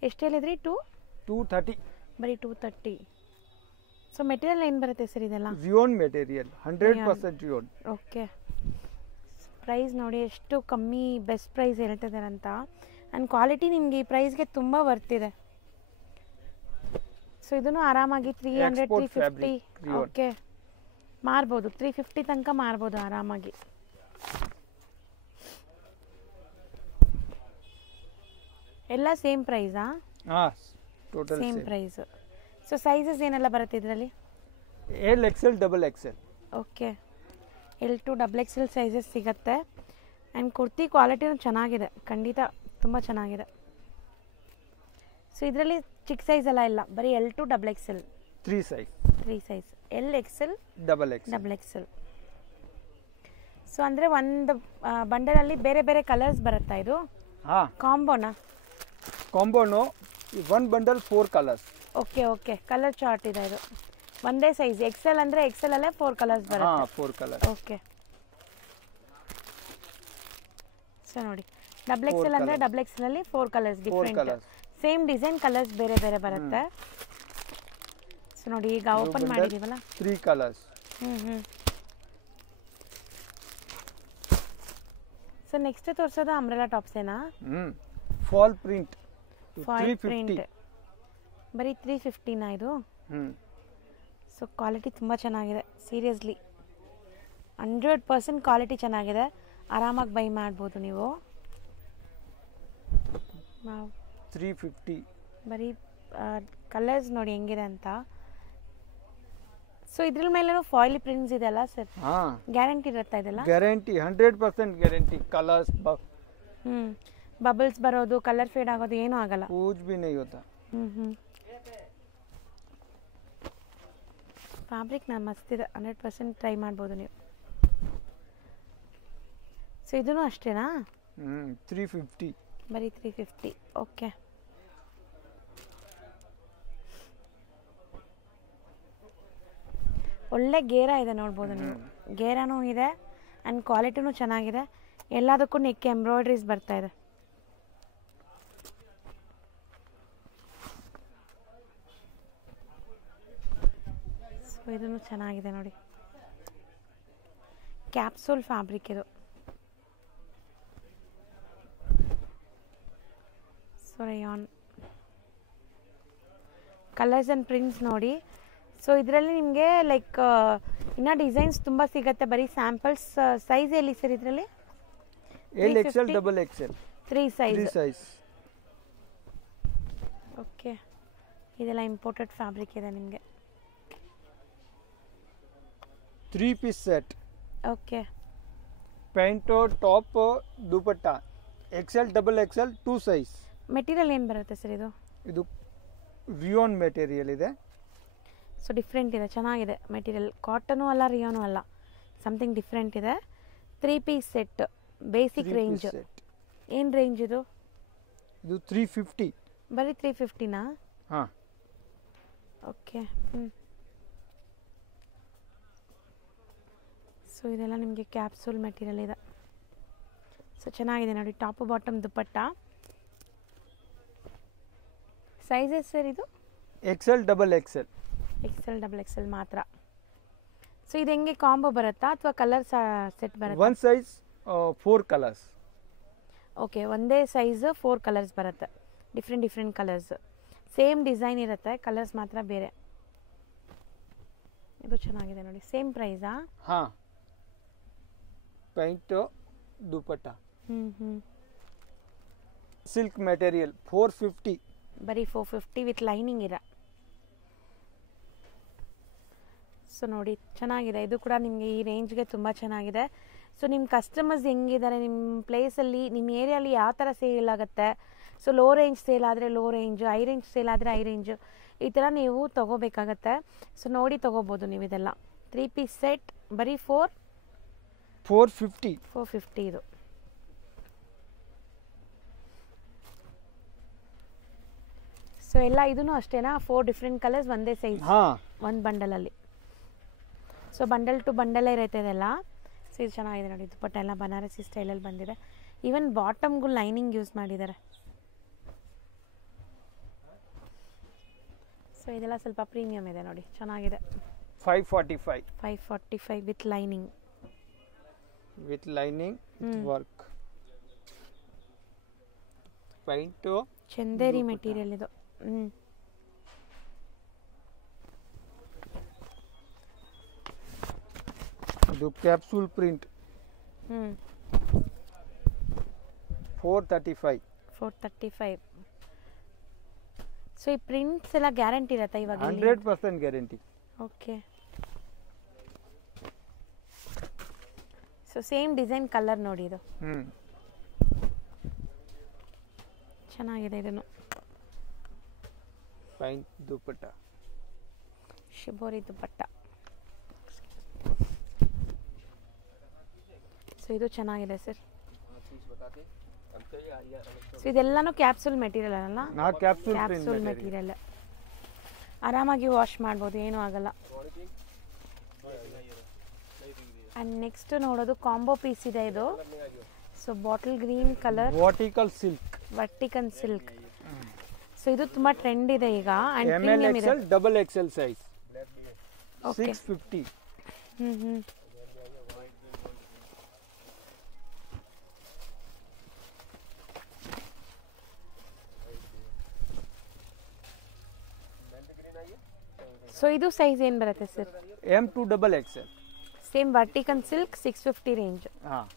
ಎಷ್ಟು ಹೇಳಿದ್ರಿ? 230. ಬರೀ 230. ಸೊ ಮೆಟೀರಿಯಲ್ ಏನು ಬರುತ್ತೆ ಸರ್ ಇದೆಲ್ಲ? Rayon material, 100% rayon. Okay. Price ನೋಡಿ ಎಷ್ಟು ಕಮ್ಮಿ, ಬೆಸ್ಟ್ ಪ್ರೈಸ್ ಹೇಳ್ತಿದ್ದಾರೆ ಅಂತ. ಆ್ಯಂಡ್ ಕ್ವಾಲಿಟಿ ನಿಮಗೆ ಈ ಪ್ರೈಸ್ಗೆ ತುಂಬ ವರ್ತಿದೆ. ಸೊ ಇದನ್ನು ಆರಾಮಾಗಿ 300, 350 ಓಕೆ ಮಾರ್ಬೋದು. 350 ತನಕ ಮಾರ್ಬೋದು ಆರಾಮಾಗಿ. ಎಲ್ಲ ಸೇಮ್ ಪ್ರೈಸಾ? ಹಾಂ, total same price. So sizes ಏನೆಲ್ಲ ಬರುತ್ತೆ ಇದರಲ್ಲಿ? L, XL, XXL. Okay, L to XXL sizes ಸಿಗುತ್ತೆ. ಆ್ಯಂಡ್ ಕುರ್ತಿ ಕ್ವಾಲಿಟಿನೂ ಚೆನ್ನಾಗಿದೆ, ಖಂಡಿತ ತುಂಬ ಚೆನ್ನಾಗಿದೆ. ಸೊ ಇದರಲ್ಲಿ ಚಿಕ್ಕ ಸೈಜ್ ಎಲ್ಲ ಇಲ್ಲ, ಬರೀ L to XXL. 3 size. 3 size L, XL, XXL. So ಅಂದರೆ ಒಂದು ಬಂಡಲಲ್ಲಿ ಬೇರೆ ಬೇರೆ ಕಲರ್ಸ್ ಬರುತ್ತಾ ಇದು? ಹಾಂ, ಕಾಂಬೋನಾ? ಕಾಂಬೋನು. 1 bundle 4 colours. Okay okay, colour chart ಇದೆ ಇದು. ಒಂದೇ ಸೈಜ್ XL ಅಂದರೆ XL ಅಲ್ಲೇ 4 ಕಲರ್ಸ್ ಬರುತ್ತೆ. 4 ಕಲರ್. ಓಕೆ. ಸೊ ನೋಡಿ ಡಬಲ್ ಎಕ್ಸೆಲ್ ಅಂದರೆ ಡಬಲ್ ಎಕ್ಸೆಲಲ್ಲಿ 4 colours different, same design colours ಬೇರೆ ಬೇರೆ ಬರುತ್ತೆ. ಸೊ ನೋಡಿ ಈಗ ಓಪನ್ ಮಾಡಿದೀವಲ್ಲ 3 ಕಲರ್ಸ್. ಸೊ ನೆಕ್ಸ್ಟ್ ತೋರಿಸೋದು ಅಂಬ್ರೆಲಾ ಟಾಪ್ಸೇನಾ? ಫಾಲ್ ಪ್ರಿಂಟ್, ಫಾಲ್ ಪ್ರಿಂಟ್ ಬರೀ 350ನಾ ಇದು? ಸೊ ಕ್ವಾಲಿಟಿ ತುಂಬ ಚೆನ್ನಾಗಿದೆ, ಸೀರಿಯಸ್ಲಿ 100% ಕ್ವಾಲಿಟಿ ಚೆನ್ನಾಗಿದೆ, ಆರಾಮಾಗಿ ಬೈ ಮಾಡ್ಬೋದು ನೀವು. 350 ಬರೀ ಕಲರ್ಸ್ ನೋಡಿ ಹೆಂಗಿದೆ ಅಂತ. ಸೊ ಇದ್ರ ಮೇಲೂ ಫಾಯಿಲ್ ಪ್ರಿಂಟ್ಸ್ ಇದೆಲ್ಲ ಸರ್, ಗ್ಯಾರಂಟಿ ಇರುತ್ತಾ ಇದೆಲ್ಲ? Guarantee 100% guarantee. ಕಲರ್ಸ್ ಬಬಲ್ಸ್ ಬರೋದು, ಕಲರ್ ಫೇಡ್ ಆಗೋದು ಏನೂ ಆಗಲ್ಲ. कुछ भी नहीं होता. ಫ್ಯಾಬ್ರಿಕ್ ಮಸ್ತ್ ಇದೆ, 100% ಟ್ರೈ ಮಾಡ್ಬೋದು ನೀವು. ಸೊ ಇದೂ ಅಷ್ಟೇನಾ? 350 ಬರೀ 350. ಓಕೆ, ಒಳ್ಳೆ ಗೇರ ಇದೆ ನೋಡ್ಬೋದು ನೀವು. ಗೇರಾನೂ ಇದೆ ಆ್ಯಂಡ್ ಕ್ವಾಲಿಟಿನೂ ಚೆನ್ನಾಗಿದೆ. ಎಲ್ಲದಕ್ಕೂ ನೆಕ್ ಎಂಬ್ರಾಯ್ಡ್ರೀಸ್ ಬರ್ತಾ ಇದೆ. ಸೊ ಇದೂ ಚೆನ್ನಾಗಿದೆ ನೋಡಿ, ಕ್ಯಾಪ್ಸೂಲ್ ಫ್ಯಾಬ್ರಿಕ್ ಇದು. So rayon colours and prints ನೋಡಿ. ಸೊ ಇದರಲ್ಲಿ ನಿಮಗೆ ಲೈಕ್ ಇನ್ನೂ ಡಿಸೈನ್ಸ್ ತುಂಬ ಸಿಗುತ್ತೆ. ಬರೀ ಸ್ಯಾಂಪಲ್ಸ್. ಸೈಜ್ ಎಲ್ಲಿ ಸರ್ ಇದರಲ್ಲಿ? XL double XL 3 size. Okay, ಇದೆಲ್ಲ ಇಂಪೋರ್ಟೆಡ್ ಫ್ಯಾಬ್ರಿಕ್ ಇದೆ ನಿಮಗೆ. 3 piece set. Okay, pant, top, dupatta, XL double XL 2 size. Material ಏನು ಬರುತ್ತೆ ಸರ್ ಇದು? ಇದು ರಿಯೋನ್ ಮೆಟೀರಿಯಲ್ ಇದೆ. ಸೊ ಡಿಫ್ರೆಂಟ್ ಇದೆ, ಚೆನ್ನಾಗಿದೆ ಮೆಟೀರಿಯಲ್. ಕಾಟನು ಅಲ್ಲ, ರಿಯೋನು ಅಲ್ಲ, ಸಮಥಿಂಗ್ ಡಿಫ್ರೆಂಟ್ ಇದೆ. 3 ಪೀಸ್ ಸೆಟ್, ಬೇಸಿಕ್ ರೇಂಜ್. ಏನು ರೇಂಜ್ ಇದು? ಇದು 350. ಬರೀ 350ನಾ? ಹಾಂ. ಓಕೆ. ಸೊ ಇದೆಲ್ಲ ನಿಮಗೆ ಕ್ಯಾಪ್ಸೂಲ್ ಮೆಟೀರಿಯಲ್ ಇದೆ. ಸೊ ಚೆನ್ನಾಗಿದೆ ನೋಡಿ, top bottom dupatta. Sizes sir ಇದು? XL double XL. XL double XL ಮಾತ್ರ. ಸೊ ಇದು ಹೆಂಗೆ ಕಾಂಬೋ ಬರುತ್ತಾ ಅಥವಾ ಕಲರ್ ಸೆಟ್ ಬರುತ್ತಾ? 1 ಸೈಜ್ 4 ಕಲರ್ಸ್. ಓಕೆ, ಒಂದೇ ಸೈಜ್ 4 ಕಲರ್ಸ್ ಬರುತ್ತೆ, ಡಿಫ್ರೆಂಟ್ ಕಲರ್ಸ್. ಸೇಮ್ ಡಿಸೈನ್ ಇರುತ್ತೆ, ಕಲರ್ಸ್ ಮಾತ್ರ ಬೇರೆ. ಇದು ಚೆನ್ನಾಗಿದೆ ನೋಡಿ. ಸೇಮ್ ಪ್ರೈಸಾ? ಹಾಂ. Pant, dupatta, silk material 450. ಬರೀ 450 ವಿತ್ ಲೈನಿಂಗ್ ಇದೆ. ಸೊ ನೋಡಿ ಚೆನ್ನಾಗಿದೆ, ಇದು ಕೂಡ ನಿಮಗೆ ಈ ರೇಂಜ್ಗೆ ತುಂಬ ಚೆನ್ನಾಗಿದೆ. ಸೊ ನಿಮ್ಮ ಕಸ್ಟಮರ್ಸ್ ಹೆಂಗಿದ್ದಾರೆ, ನಿಮ್ಮ ಪ್ಲೇಸಲ್ಲಿ, ನಿಮ್ಮ ಏರಿಯಲ್ಲಿ ಯಾವ ಥರ ಸೇಲ್ ಆಗುತ್ತೆ. ಸೊ ಲೋ ರೇಂಜ್ ಸೇಲ್ ಆದರೆ low range, high range sale ಆದರೆ ಹೈ ರೇಂಜ್, ಈ ಥರ ನೀವು ತೊಗೋಬೇಕಾಗತ್ತೆ. ಸೊ ನೋಡಿ ತೊಗೋಬೋದು ನೀವು ಇದೆಲ್ಲ. 3 ಪೀಸ್ ಸೆಟ್ ಬರೀ 450 ಇದು. ಸೊ ಎಲ್ಲ ಇದೂ ಅಷ್ಟೇನಾ? 4 ಡಿಫ್ರೆಂಟ್ ಕಲರ್ಸ್, ಒಂದೇ ಸೈಜ್, ಒಂದು ಬಂಡಲಲ್ಲಿ. ಸೊ ಬಂಡಲ್ ಟು ಬಂಡಲೇ ಇರುತ್ತೆ ಇದೆಲ್ಲ. ಸೊ ಇದು ಚೆನ್ನಾಗಿದೆ ನೋಡಿ, ದುಪಟ್ಟ ಎಲ್ಲ ಬನಾರಸಿ ಸ್ಟೈಲಲ್ಲಿ ಬಂದಿದೆ. ಈವನ್ ಬಾಟಮ್ಗೂ ಲೈನಿಂಗ್ ಯೂಸ್ ಮಾಡಿದ್ದಾರೆ. ಸೊ ಇದೆಲ್ಲ ಸ್ವಲ್ಪ ಪ್ರೀಮಿಯಮ್ ಇದೆ ನೋಡಿ, ಚೆನ್ನಾಗಿದೆ. 545 with lining. Work. Paint Chanderi material ಇದು. ಇದು ಕ್ಯಾಪ್ಸೂಲ್ ಪ್ರಿಂಟ್. 435. ಸೊ ಈ ಪ್ರಿಂಟ್ಸ್ ಎಲ್ಲ ಗ್ಯಾರಂಟಿ ಇರತ್ತಾ ಇವಾಗ? 100% guarantee. Okay. So same design, colour ನೋಡಿ ಇದು. ಚೆನ್ನಾಗಿದೆ ಇದನ್ನು. Paint dupatta, shibori dupatta. So ಇದು ಚೆನ್ನಾಗಿದೆ ಸರ್. ಸೊ ಇದೆಲ್ಲಾನು ಕ್ಯಾಪ್ಸೂಲ್ ಮೆಟೀರಿಯಲ್ ಅಲ್ಲ? Capsule material. ಆರಾಮಾಗಿ ವಾಶ್ ಮಾಡ್ಬೋದು, ಏನೂ ಆಗಲ್ಲ. ಆ್ಯಂಡ್ ನೆಕ್ಸ್ಟ್ ನೋಡೋದು ಕಾಂಬೋ ಪೀಸ್ ಇದೆ ಇದು. So so bottle green colour vertical silk vertical silk. So ಇದು ತುಂಬಾ ಟ್ರೆಂಡ್ ಇದೆ ಈಗ ಅಂಡ್ ML ಪ್ರೀಮಿಯಂ ಇದೆ. XL double XL size Okay. 650. So ಇದು ಸೈಜ್ ಏನು ಬರುತ್ತೆ sir? M2 double XL. Same vertical silk 650 range. ಹಾಂ,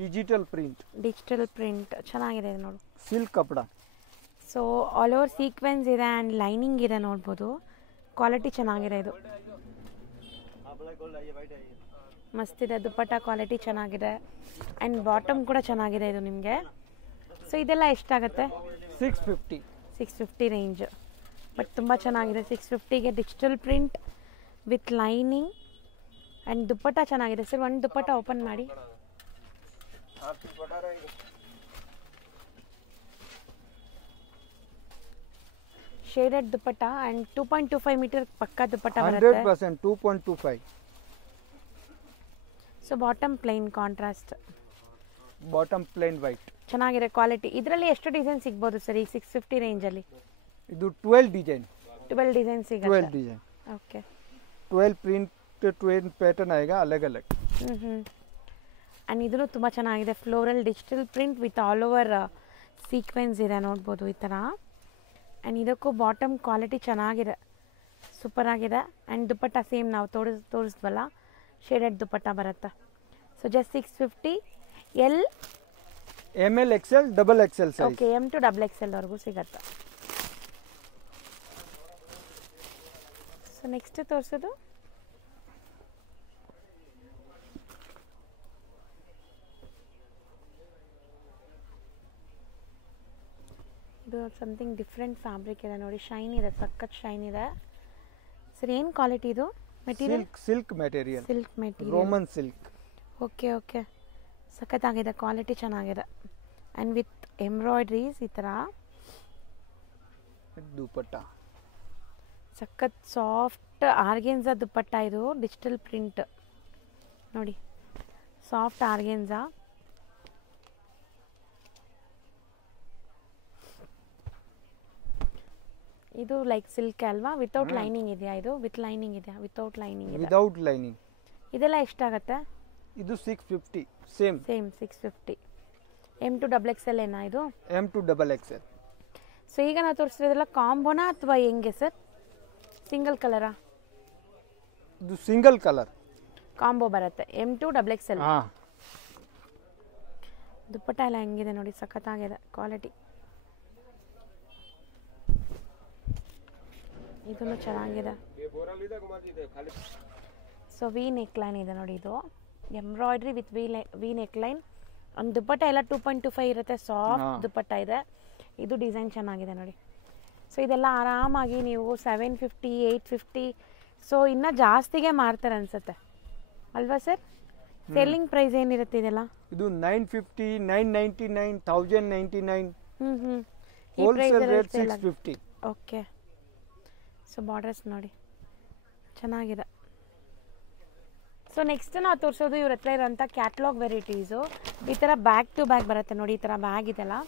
ಡಿಜಿಟಲ್ ಪ್ರಿಂಟ್, ಡಿಜಿಟಲ್ ಪ್ರಿಂಟ್ ಚೆನ್ನಾಗಿದೆ ಇದು ನೋಡು. ಸಿಲ್ಕ್ ಕಪಡ. ಸೊ ಆಲ್ ಓವರ್ ಸೀಕ್ವೆನ್ಸ್ ಇದೆ ಆ್ಯಂಡ್ ಲೈನಿಂಗ್ ಇದೆ ನೋಡ್ಬೋದು. ಕ್ವಾಲಿಟಿ ಚೆನ್ನಾಗಿದೆ ಇದು, ಮಸ್ತಿದೆ. ದುಪ್ಪಟ್ಟ ಕ್ವಾಲಿಟಿ ಚೆನ್ನಾಗಿದೆ ಆ್ಯಂಡ್ ಬಾಟಮ್ ಕೂಡ ಚೆನ್ನಾಗಿದೆ ಇದು ನಿಮಗೆ. ಸೊ ಇದೆಲ್ಲ ಎಷ್ಟಾಗುತ್ತೆ? 650. 650 ರೇಂಜ್. ಬಟ್ ತುಂಬ ಚೆನ್ನಾಗಿದೆ. 650ಗೆ digital print with lining and dupatta ಚೆನ್ನಾಗಿದೆ ಸರ್. ಒಂದು ದುಪ್ಪಟ್ಟ ಓಪನ್ ಮಾಡಿ. ಶೇಡೆಡ್ ದುಪ್ಪಟ್ಟ ಆ್ಯಂಡ್ 2.25 ಮೀಟರ್ ಪಕ್ಕ ದುಪ್ಪಟ್ಟ ಬರುತ್ತೆ. 100% 2.25. So bottom plain contrast, bottom plain white. ಚೆನ್ನಾಗಿದೆ ಕ್ವಾಲಿಟಿ. ಇದರಲ್ಲಿ ಎಷ್ಟು ಡಿಸೈನ್ ಸಿಗ್ಬೋದು ಸರ್ ಈ 650 ರೇಂಜಲ್ಲಿ? ಇದು 12 ಡಿಸೈನ್. 12 ಡಿಸೈನ್ 12 ಸಿಗುತ್ತೆ. डिजाइन. ಓಕೆ. 12 प्रिंट 12 पैटर्न आएगा अलग अलग. ಆ್ಯಂಡ್ ಇದೂ ತುಂಬ ಚೆನ್ನಾಗಿದೆ. Floral digital print with all over sequins ಇದೆ ನೋಡ್ಬೋದು ಈ ಥರ. ಆ್ಯಂಡ್ ಇದಕ್ಕೂ ಬಾಟಮ್ ಕ್ವಾಲಿಟಿ ಚೆನ್ನಾಗಿದೆ, ಸೂಪರ್ ಆಗಿದೆ. ಆ್ಯಂಡ್ ದುಪ್ಪಟ್ಟ ಸೇಮ್ ನಾವು ತೋರಿಸಿದ್ವಲ್ಲ ಶೇಡೆಡ್ ದುಪ್ಪಟ್ಟ ಬರುತ್ತೆ. So just 650. L ML XL double XL size. Okay, M to double XL ವರೆಗೂ ಸಿಗತ್ತೆ. ಸೊ ನೆಕ್ಸ್ಟ್ ತೋರಿಸೋದು ಇದು ಸಮಥಿಂಗ್ ಡಿಫ್ರೆಂಟ್ ಫ್ಯಾಬ್ರಿಕ್ ಇದೆ ನೋಡಿ. ಶೈನ್ ಇದೆ, ಸಖತ್ ಶೈನ್ ಇದೆ ಸರ್. ಏನು ಕ್ವಾಲಿಟಿ ಇದು material? Silk material, silk material, Roman silk. Okay okay, ಸಖತ್ತಾಗಿದೆ, ಕ್ವಾಲಿಟಿ ಚೆನ್ನಾಗಿದೆ. ಆ್ಯಂಡ್ ವಿತ್ ಎಂಬ್ರಾಯ್ಡ್ರೀಸ್ ಈ ಥರ ದುಪಟ್ಟ. ಸಖತ್ ಸಾಫ್ಟ್ ಆರ್ಗೆನ್ಸಾ ದುಪ್ಪಟ್ಟ ಇದು. ಡಿಜಿಟಲ್ ಪ್ರಿಂಟ್ ನೋಡಿ, ಸಾಫ್ಟ್ ಆರ್ಗೆನ್ಸಾ. ಇದು ಲೈಕ್ ಸಿಲ್ಕ್ ಅಲ್ವಾ? ವಿತೌಟ್ ಲೈನಿಂಗ್ ಇದೆಯಾ ಇದು? ವಿತ್ ಲೈನಿಂಗ್ ಇದೆಯಾ? ವಿತೌಟ್ ಲೈನಿಂಗ್ ಇದೆ. Without lining. ಇದೆಲ್ಲ ಎಷ್ಟಾಗತ್ತೆ? ಇದು 650 same. 650. M to double XL ಏನಾ ಇದು? M to double XL. So ಈಗ ನಾವು ತೋರಿಸ್ತಿರೋದೆಲ್ಲ ಕಾಂಬೋನಾ ಅಥವಾ ಹೆಂಗೆ ಸರ್? ಸಿಂಗಲ್ ಕಲರಾ? ಇದು ಸಿಂಗಲ್ ಕಲರ್ ಕಾಂಬೋ ಬರುತ್ತೆ. M to double XL. ಹಾಂ. ದುಪ್ಪಟ್ಟ ಎಲ್ಲ ಹೆಂಗಿದೆ ನೋಡಿ, ಸಖತ್ತಾಗಿದೆ ಕ್ವಾಲಿಟಿ. ಇದನ್ನು ಚೆನ್ನಾಗಿದೆ. ಸೊ ವಿ ನೆಕ್ ಲೈನ್ ಇದೆ ನೋಡಿ. ಇದು embroidery with V neck line. ಒಂದು ದುಪ್ಪಟ್ಟ ಎಲ್ಲ 2.25 ಇರುತ್ತೆ, ಸಾಫ್ಟ್ ದುಪ್ಪಟ್ಟ ಇದೆ. ಇದು ಡಿಸೈನ್ ಚೆನ್ನಾಗಿದೆ ನೋಡಿ. ಸೊ ಇದೆಲ್ಲ ಆರಾಮಾಗಿ ನೀವು 750, 850, ಸೊ ಇನ್ನೂ ಜಾಸ್ತಿಗೆ ಮಾರ್ತಾರೆ ಅನ್ಸುತ್ತೆ ಅಲ್ವಾ ಸರ್? ಸೆಲ್ಲಿಂಗ್ ಪ್ರೈಸ್ ಏನಿರುತ್ತೆ ಇದೆಲ್ಲ? ಇದು 950, 999, 1099. ಈ price wholesale rate 650. Okay. So borders ನೋಡಿ ಚೆನ್ನಾಗಿದೆ. ಸೊ ನೆಕ್ಸ್ಟ್ ನಾವು ತೋರಿಸೋದು ಇವ್ರ ಹತ್ರ ಇರೋಂಥ ಕ್ಯಾಟ್ಲಾಗ್ ವೆರೈಟೀಸು. ಈ ಥರ ಬ್ಯಾಕ್ ಟು ಬ್ಯಾಗ್ ಬರುತ್ತೆ ನೋಡಿ. ಈ ಥರ ಬ್ಯಾಗ್ ಇದೆಲ್ಲ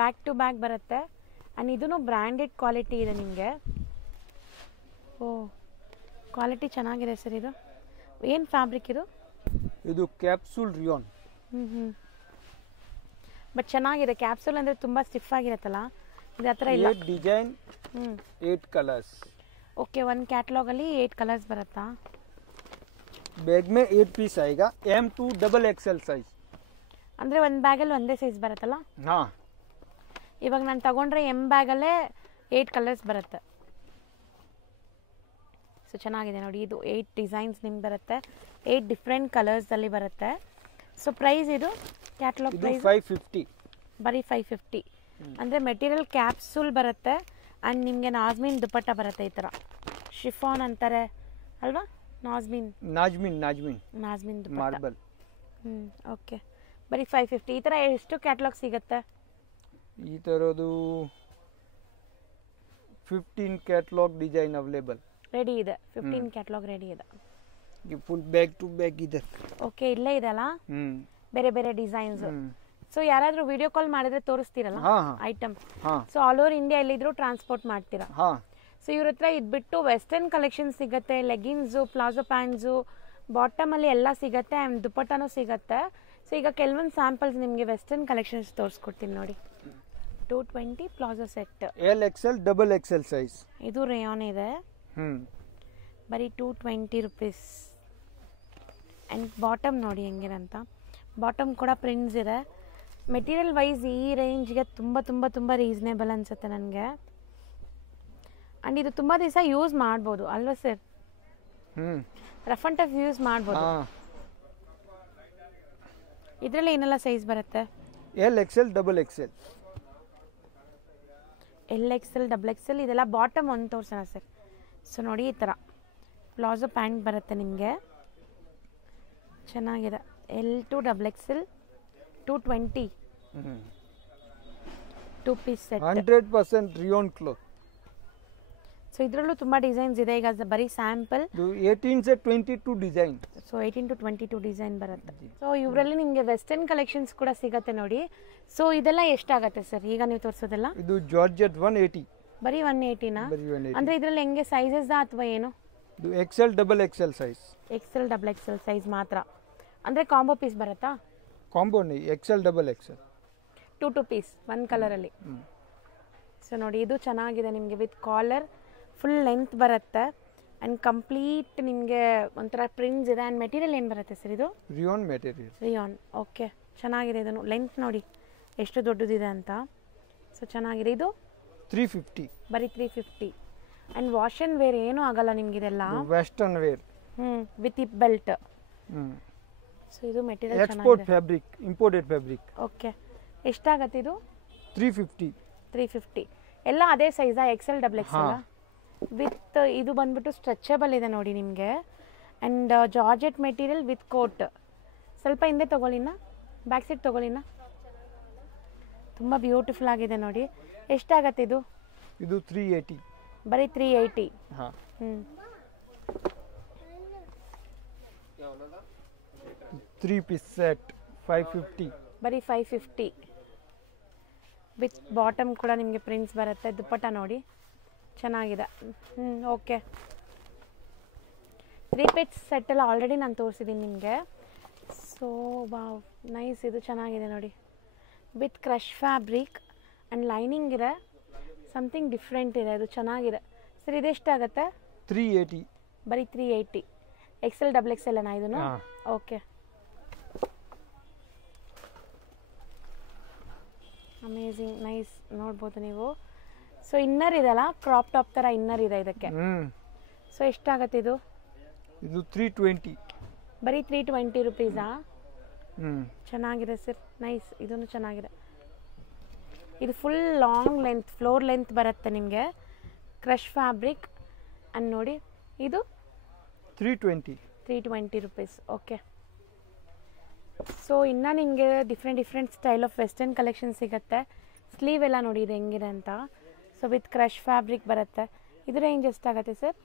ಬ್ಯಾಕ್ ಟು ಬ್ಯಾಗ್ ಬರುತ್ತೆ. ಆ್ಯಂಡ್ ಇದೂ ಬ್ರ್ಯಾಂಡೆಡ್ ಕ್ವಾಲಿಟಿ ಇದೆ ನಿಮಗೆ. ಓ, ಕ್ವಾಲಿಟಿ ಚೆನ್ನಾಗಿದೆ ಸರ್. ಇದು ಏನು ಫ್ಯಾಬ್ರಿಕ್ ಇದು? ಇದು ಕ್ಯಾಪ್ಸೂಲ್ ರಿಯಾನ್. ಬಟ್ ಚೆನ್ನಾಗಿದೆ. ಕ್ಯಾಪ್ಸೂಲ್ ಅಂದರೆ ತುಂಬ ಸ್ಟಿಫ್ ಆಗಿರುತ್ತಲ್ಲ, ಇದು ಹತ್ರ ಇಲ್ಲ. 8 ಡಿಸೈನ್, 8 ಕಲರ್ಸ್. ಓಕೆ, ಒಂದು ಕ್ಯಾಟ್ಲಾಗಲ್ಲಿ 8 ಕಲರ್ಸ್ ಬರುತ್ತಾ? बैग में 8 पीस आएगा. M2 double XL size. ಅಂದರೆ ಒಂದು ಬ್ಯಾಗಲ್ಲಿ ಒಂದೇ ಸೈಜ್ ಬರುತ್ತಲ್ಲ? ಹಾಂ. ಇವಾಗ ನಾನು ತಗೊಂಡ್ರೆ M ಬ್ಯಾಗಲ್ಲೇ 8 ಕಲರ್ಸ್ ಬರುತ್ತೆ. ಸೊ ಚೆನ್ನಾಗಿದೆ ನೋಡಿ. ಇದು 8 ಡಿಸೈನ್ಸ್ ನಿಮ್ಗೆ ಬರುತ್ತೆ, 8 ಡಿಫ್ರೆಂಟ್ ಕಲರ್ಸಲ್ಲಿ ಬರುತ್ತೆ. ಸೊ ಪ್ರೈಸ್ ಇದು ಕ್ಯಾಟ್ಲಾಗ್ ಪ್ರೈಸ್ 550. ಬರೀ 550. ಅಂದರೆ ಮೆಟೀರಿಯಲ್ ಕ್ಯಾಪ್ಸೂಲ್ ಬರುತ್ತೆ ಆ್ಯಂಡ್ ನಿಮಗೆ ನಾಜ್ಮಿನ್ ದುಪ್ಪಟ್ಟ ಬರುತ್ತೆ. ಈ ಥರ ಶಿಫಾನ್ ಅಂತಾರೆ ಅಲ್ವಾ? ನಾಜ್ಮಿನ್ ದುಪ್ಪಟ್ಟ, ಮಾರ್ಬಲ್. ಓಕೆ. ಬರೀ 550. ಈ ಥರ ಎಷ್ಟು ಕ್ಯಾಟ್ಲಾಗ್ ಸಿಗುತ್ತೆ? ಈ ಥರದ್ದು 15 ಕ್ಯಾಟ್ಲಾಗ್ ಡಿಸೈನ್ ಅವೈಲೇಬಲ್ ರೆಡಿ ಇದೆ. 15 ಕ್ಯಾಟ್ಲಾಗ್ ರೆಡಿ ಇದೆ. ये फुल बैक टू बैक इधर ಓಕೆ ಇಲ್ಲೇ ಇದೆಲ್ಲ ಬೇರೆ ಬೇರೆ ಡಿಸೈನ್ಸ್ ಸೊ ಯಾರಾದ್ರೂ ವಿಡಿಯೋ ಕಾಲ್ ಮಾಡಿದ್ರೆ ತೋರಿಸ್ತೀರಲ್ಲ हाँ हाँ ಐಟಮ್ हाँ ಸೊ ಆಲ್ ಓವರ್ ಇಂಡಿಯಾ ಎಲ್ಲಿದ್ರು ಟ್ರಾನ್ಸ್ಪೋರ್ಟ್ ಮಾಡ್ತೀರಾ हाँ ಸೊ ಇವ್ರ ಹತ್ರ ಇದು ಬಿಟ್ಟು ವೆಸ್ಟರ್ನ್ ಕಲೆಕ್ಷನ್ ಸಿಗುತ್ತೆ ಲೆಗಿನ್ಸು ಪ್ಲಾಜೋ ಪ್ಯಾಂಟ್ಸು ಬಾಟಮ್ ಅಲ್ಲಿ ಎಲ್ಲ ಸಿಗುತ್ತೆ ಆ್ಯಂಡ್ ದುಪಟ್ಟಾನು ಸಿಗುತ್ತೆ ಸೊ ಈಗ ಕೆಲವೊಂದು ಸ್ಯಾಂಪಲ್ಸ್ ನಿಮಗೆ ವೆಸ್ಟರ್ನ್ ಕಲೆಕ್ಷನ್ಸ್ ತೋರಿಸ್ಕೊಡ್ತೀನಿ ನೋಡಿ 220 palazzo set L XL double XL size ಇದು ರೇಯಾನ್ ಇದೆ ಬರೀ 220 ರುಪೀಸ್ ಆ್ಯಂಡ್ ಬಾಟಮ್ ನೋಡಿ ಹೆಂಗಿರಂತ ಬಾಟಮ್ ಕೂಡ ಪ್ರಿಂಟ್ಸ್ ಇದೆ ಮೆಟೀರಿಯಲ್ ವೈಸ್ ಈ ರೇಂಜ್ಗೆ ತುಂಬ ತುಂಬ ತುಂಬ ರೀಸನೇಬಲ್ ಅನಿಸುತ್ತೆ ನನಗೆ ಆ್ಯಂಡ್ ಇದು ತುಂಬ ದಿವಸ ಯೂಸ್ ಮಾಡ್ಬೋದು ಅಲ್ವಾ sir rough and tough use ಮಾಡ್ಬೋದು ಇದರಲ್ಲಿ ಏನೆಲ್ಲ ಸೈಜ್ ಬರುತ್ತೆ L XL double XL L Excel double Excel ಇದೆಲ್ಲ ಬಾಟಮ್ ಒಂದು ತೋರ್ಸೋಣ ಸರ್ ಸೊ ನೋಡಿ ಈ ಥರ ಪ್ಲಾಜೋ ಪ್ಯಾಂಟ್ ಬರುತ್ತೆ ನಿಮಗೆ ಚೆನ್ನಾಗಿದೆ L to double XL 220 2 piece set 100% rayon cloth so ಇದರಲ್ಲೂ ತುಂಬ ಡಿಸೈನ್ಸ್ ಇದೆ ಈಗ ಬರೀ ಸ್ಯಾಂಪಲ್ 18 से 22 डिजाइन ಸೊ 18 to 22 ಡಿಸೈನ್ ಬರುತ್ತೆ ಸೊ ಇವರಲ್ಲಿ ನಿಮಗೆ ವೆಸ್ಟರ್ನ್ ಕಲೆಕ್ಷನ್ಸ್ ಕೂಡ ಸಿಗುತ್ತೆ ನೋಡಿ ಸೊ ಇದೆಲ್ಲ ಎಷ್ಟಾಗತ್ತೆ ಸರ್ ಈಗ ನೀವು ತೋರಿಸೋದೆಲ್ಲ ಇದು ಜಾರ್ಜೆಟ್ 180 ಬರೀ 180ನಾ ಬರೀ 180 ಅಂದ್ರೆ ಇದರಲ್ಲಿ ಹೆಂಗೆ ಸೈಜಸ್ ಅಥವಾ ಏನು ಇದು Excel double XL size Excel double XL size ಮಾತ್ರ ಅಂದ್ರೆ ಕಾಂಬೋ ಪೀಸ್ ಬರುತ್ತಾ ಕಾಂಬೋ नहीं एक्सएल डबल एक्सएल 2 ಪೀಸ್ ಒಂದು ಕಲರಲ್ಲಿ ಸೊ ನೋಡಿ ಇದು ಚೆನ್ನಾಗಿದೆ ನಿಮಗೆ ವಿತ್ ಕಾಲರ್ ಫುಲ್ ಲೆಂತ್ ಬರುತ್ತೆ ಆ್ಯಂಡ್ ಕಂಪ್ಲೀಟ್ ನಿಮಗೆ ಒಂಥರ ಪ್ರಿಂಟ್ಸ್ ಇದೆ ಆ್ಯಂಡ್ ಮೆಟೀರಿಯಲ್ ಏನು ಬರುತ್ತೆ ಸರ್ ಇದು रियोन मटेरियल ರಿಯಾನ್ ಓಕೆ ಚೆನ್ನಾಗಿದೆ ಇದನ್ನು ಲೆಂತ್ ನೋಡಿ ಎಷ್ಟು ದೊಡ್ಡದಿದೆ ಅಂತ ಸೊ ಚೆನ್ನಾಗಿದೆ ಇದು 350 ಬರೀ 350 ಆ್ಯಂಡ್ ವಾಶ್ ಆ್ಯಂಡ್ ವೇರ್ ಏನೂ ಆಗಲ್ಲ ನಿಮಗಿದೆಲ್ಲ western wear with hip belt so ಇದು material export fabric imported fabric okay ಎಷ್ಟಾಗತ್ತೆ ಇದು 350 350 ಎಲ್ಲ ಅದೇ ಸೈಜಾ ಎಕ್ಸೆಲ್ ಡಬಲ್ ಎಕ್ಸೆಲ್ ವಿತ್ ಇದು ಬಂದ್ಬಿಟ್ಟು ಸ್ಟ್ರೆಚಬಲ್ ಇದೆ ನೋಡಿ ನಿಮಗೆ and georgette material with coat ಸ್ವಲ್ಪ ಹಿಂದೆ ತೊಗೊಳ್ಳಿನ ಬ್ಯಾಕ್ ಸೈಡ್ ತೊಗೊಳ್ಳಿನ ತುಂಬ ಬ್ಯೂಟಿಫುಲ್ ಆಗಿದೆ ನೋಡಿ ಎಷ್ಟಾಗತ್ತೆ ಇದು ಇದು 380 ಬರೀ 380 ಹಾಂ 3 ಪೀಸ್ ಸೆಟ್ 550 ಬರೀ 550 ವಿತ್ ಬಾಟಮ್ ಕೂಡ ನಿಮಗೆ ಪ್ರಿಂಟ್ಸ್ ಬರುತ್ತೆ ದುಪ್ಪಟ್ಟ ನೋಡಿ ಚೆನ್ನಾಗಿದೆ ಓಕೆ 3 ಪೀಸ್ ಸೆಟ್ ಎಲ್ಲ ಆಲ್ರೆಡಿ ನಾನು ತೋರಿಸಿದ್ದೀನಿ ನಿಮಗೆ ಸೊ ವಾವ್ ನೈಸ್ ಇದು ಚೆನ್ನಾಗಿದೆ ನೋಡಿ with crush fabric and lining ಇದೆ ಸಮಥಿಂಗ್ ಡಿಫ್ರೆಂಟ್ ಇದೆ ಇದು ಚೆನ್ನಾಗಿದೆ ಸರ್ ಇದೆಷ್ಟಾಗತ್ತೆ 380 ಬರೀ 380 ಎಕ್ಸೆಲ್ ಡಬಲ್ ಎಕ್ಸೆಲ್ ಏನಾ ಇದನ್ನು ಓಕೆ ಅಮೇಝಿಂಗ್ ನೈಸ್ ನೋಡ್ಬೋದು ನೀವು ಸೊ ಇನ್ನರ್ ಇದೆಲ್ಲ ಕ್ರಾಪ್ ಟಾಪ್ ಥರ ಇನ್ನರ್ ಇದೆ ಇದಕ್ಕೆ ಸೊ ಎಷ್ಟಾಗತ್ತೆ ಇದು 320 ಬರೀ 320 ರುಪೀಸಾ ಚೆನ್ನಾಗಿದೆ ಸರ್ ನೈಸ್ ಇದನ್ನು ಚೆನ್ನಾಗಿದೆ ಇದು full long length floor length ಬರುತ್ತೆ ನಿಮಗೆ ಕ್ರಶ್ ಫ್ಯಾಬ್ರಿಕ್ ಆ್ಯಂಡ್ ನೋಡಿ ಇದು 320 ರುಪೀಸ್ ಓಕೆ ಸೊ ಇನ್ನು ನಿಮಗೆ different style of western collection ಸಿಗುತ್ತೆ ಸ್ಲೀವ್ ಎಲ್ಲ ನೋಡಿ ಇದು ಹೆಂಗಿದೆ ಅಂತ ಸೊ ವಿತ್ ಕ್ರಶ್ ಫ್ಯಾಬ್ರಿಕ್ ಬರುತ್ತೆ ಇದು ರೇಂಜ್ ಎಷ್ಟಾಗುತ್ತೆ sir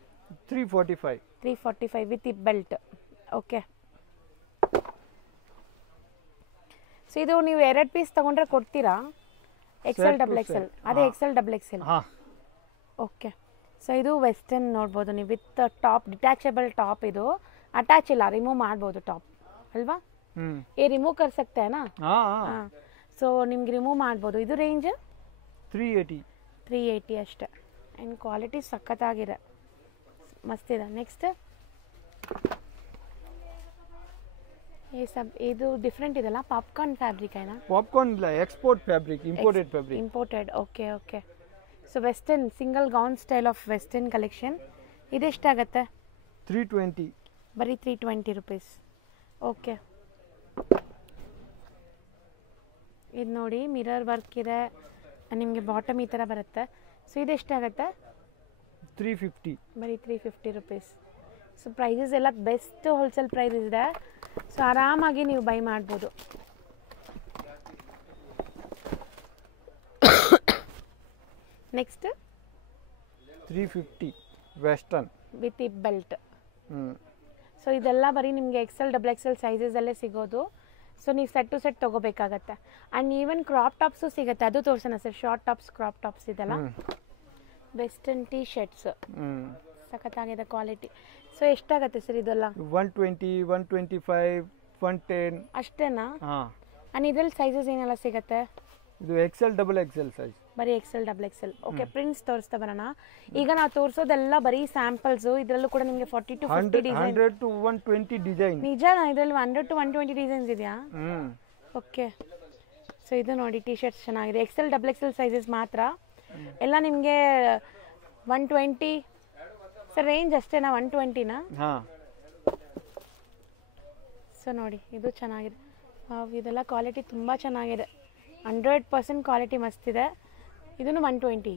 345 with hip belt okay so ಇದು ನೀವು 2 ಪೀಸ್ ತೊಗೊಂಡ್ರೆ ಕೊಡ್ತೀರಾ ಎಕ್ಸೆಲ್ ಡಬಲ್ ಎಕ್ಸೆಲ್ ಅದೇ Excel double Excel okay so ಇದು ವೆಸ್ಟರ್ನ್ ನೋಡ್ಬೋದು ನೀವು ವಿತ್ ಟಾಪ್ ಡಿಟ್ಯಾಚಬಲ್ ಟಾಪ್ ಇದು ಅಟ್ಯಾಚ್ ಇಲ್ಲ ರಿಮೂವ್ ಮಾಡ್ಬೋದು ಟಾಪ್ ಅಲ್ವಾ ये रिमूव कर सकते हैं ना हाँ ಸೊ ನಿಮ್ಗೆ ರಿಮೂವ್ ಮಾಡ್ಬೋದು ಇದು ರೇಂಜ್ 380 ಅಷ್ಟೇ ಆ್ಯಂಡ್ ಕ್ವಾಲಿಟಿ ಸಖತ್ತಾಗಿದೆ ಮಸ್ತಿದೆ ನೆಕ್ಸ್ಟ್ ಇದು ಡಿಫ್ರೆಂಟ್ ಇದೆಲ್ಲ ಪಾಪ್ಕಾರ್ನ್ ಫ್ಯಾಬ್ರಿಕ್ ಏನಾ ಪಾಪ್ಕಾರ್ನ್ ಇಲ್ಲ export fabric imported fabric imported okay so western single gown style of western collection ಇದೆಷ್ಟಾಗತ್ತೆ 320 ಬರೀ 320 ರುಪೀಸ್ ಓಕೆ ಇದು ನೋಡಿ ಮಿರರ್ ವರ್ಕ್ ಇದೆ ನಿಮಗೆ ಬಾಟಮ್ ಈ ಥರ ಬರುತ್ತೆ ಸೊ ಇದೆಷ್ಟಾಗತ್ತೆ 350 ಬರೀ 350 ರುಪೀಸ್ ಸೊ ಪ್ರೈಸಸ್ ಎಲ್ಲ ಬೆಸ್ಟ್ ಹೋಲ್ಸೇಲ್ ಪ್ರೈಸ್ ಇದೆ ಸೊ ಆರಾಮಾಗಿ ನೀವು ಬೈ ಮಾಡ್ಬೋದು next 350 western with hip belt so ಇದೆಲ್ಲ ಬರೀ ನಿಮಗೆ XL XXL ಸೈಜಸಲ್ಲೇ ಸಿಗೋದು. ಸೊ ನೀವು ಸೆಟ್ ಟು ಸೆಟ್ ತೊಗೋಬೇಕಾಗತ್ತೆ. ಆ್ಯಂಡ್ ಈವನ್ ಕ್ರಾಪ್ ಟಾಪ್ಸು ಸಿಗುತ್ತೆ, ಅದು ತೋರಿಸೋಣ sir. Short tops, crop tops ಇದೆಲ್ಲ ವೆಸ್ಟರ್ನ್ ಟೀ ಶರ್ಟ್ಸ್ ಸಖತ್ತಾಗಿದೆ ಕ್ವಾಲಿಟಿ. ಸೊ ಎಷ್ಟಾಗತ್ತೆ ಸರ್ ಇದೆಲ್ಲ? 120, 125, 110 ಅಷ್ಟೇನಾ? ಹಾಂ. ಆ್ಯಂಡ್ ಇದ್ರಲ್ಲಿ ಸೈಜಸ್ ಏನೆಲ್ಲ ಸಿಗುತ್ತೆ? ಇದು XL XXL ಸೈಜ್. ಬರೀ XL XXL. ಓಕೆ, ಪ್ರಿಂಟ್ಸ್ ತೋರಿಸ್ತಾ ಬರೋಣ. ಈಗ ನಾವು ತೋರಿಸೋದೆಲ್ಲ ಬರೀ ಸ್ಯಾಂಪಲ್ಸು. ಇದರಲ್ಲೂ ಕೂಡ ನಿಮಗೆ 40 to 50 ಡಿಸೈನ್, 100 to 120 ಡಿಸೈನ್. ನಿಜನಾ? ಇದರಲ್ಲಿ 100 to 120 ಡಿಸೈನ್ಸ್ ಇದೆಯಾ? ಓಕೆ. ಸೊ ಇದು ನೋಡಿ ಟೀ ಶರ್ಟ್ಸ್ ಚೆನ್ನಾಗಿದೆ. XL XXL ಸೈಜಸ್ ಮಾತ್ರ. ಎಲ್ಲ ನಿಮಗೆ 120 ಸರ್ ರೇಂಜ್ ಅಷ್ಟೇನಾ? 120ನಾ? ಹಾಂ. ಸೊ ನೋಡಿ ಇದು ಚೆನ್ನಾಗಿದೆ. ಇದೆಲ್ಲ ಕ್ವಾಲಿಟಿ ತುಂಬ ಚೆನ್ನಾಗಿದೆ. 100% ಕ್ವಾಲಿಟಿ ಮಸ್ತಿದೆ. ಇದನ್ನು 120.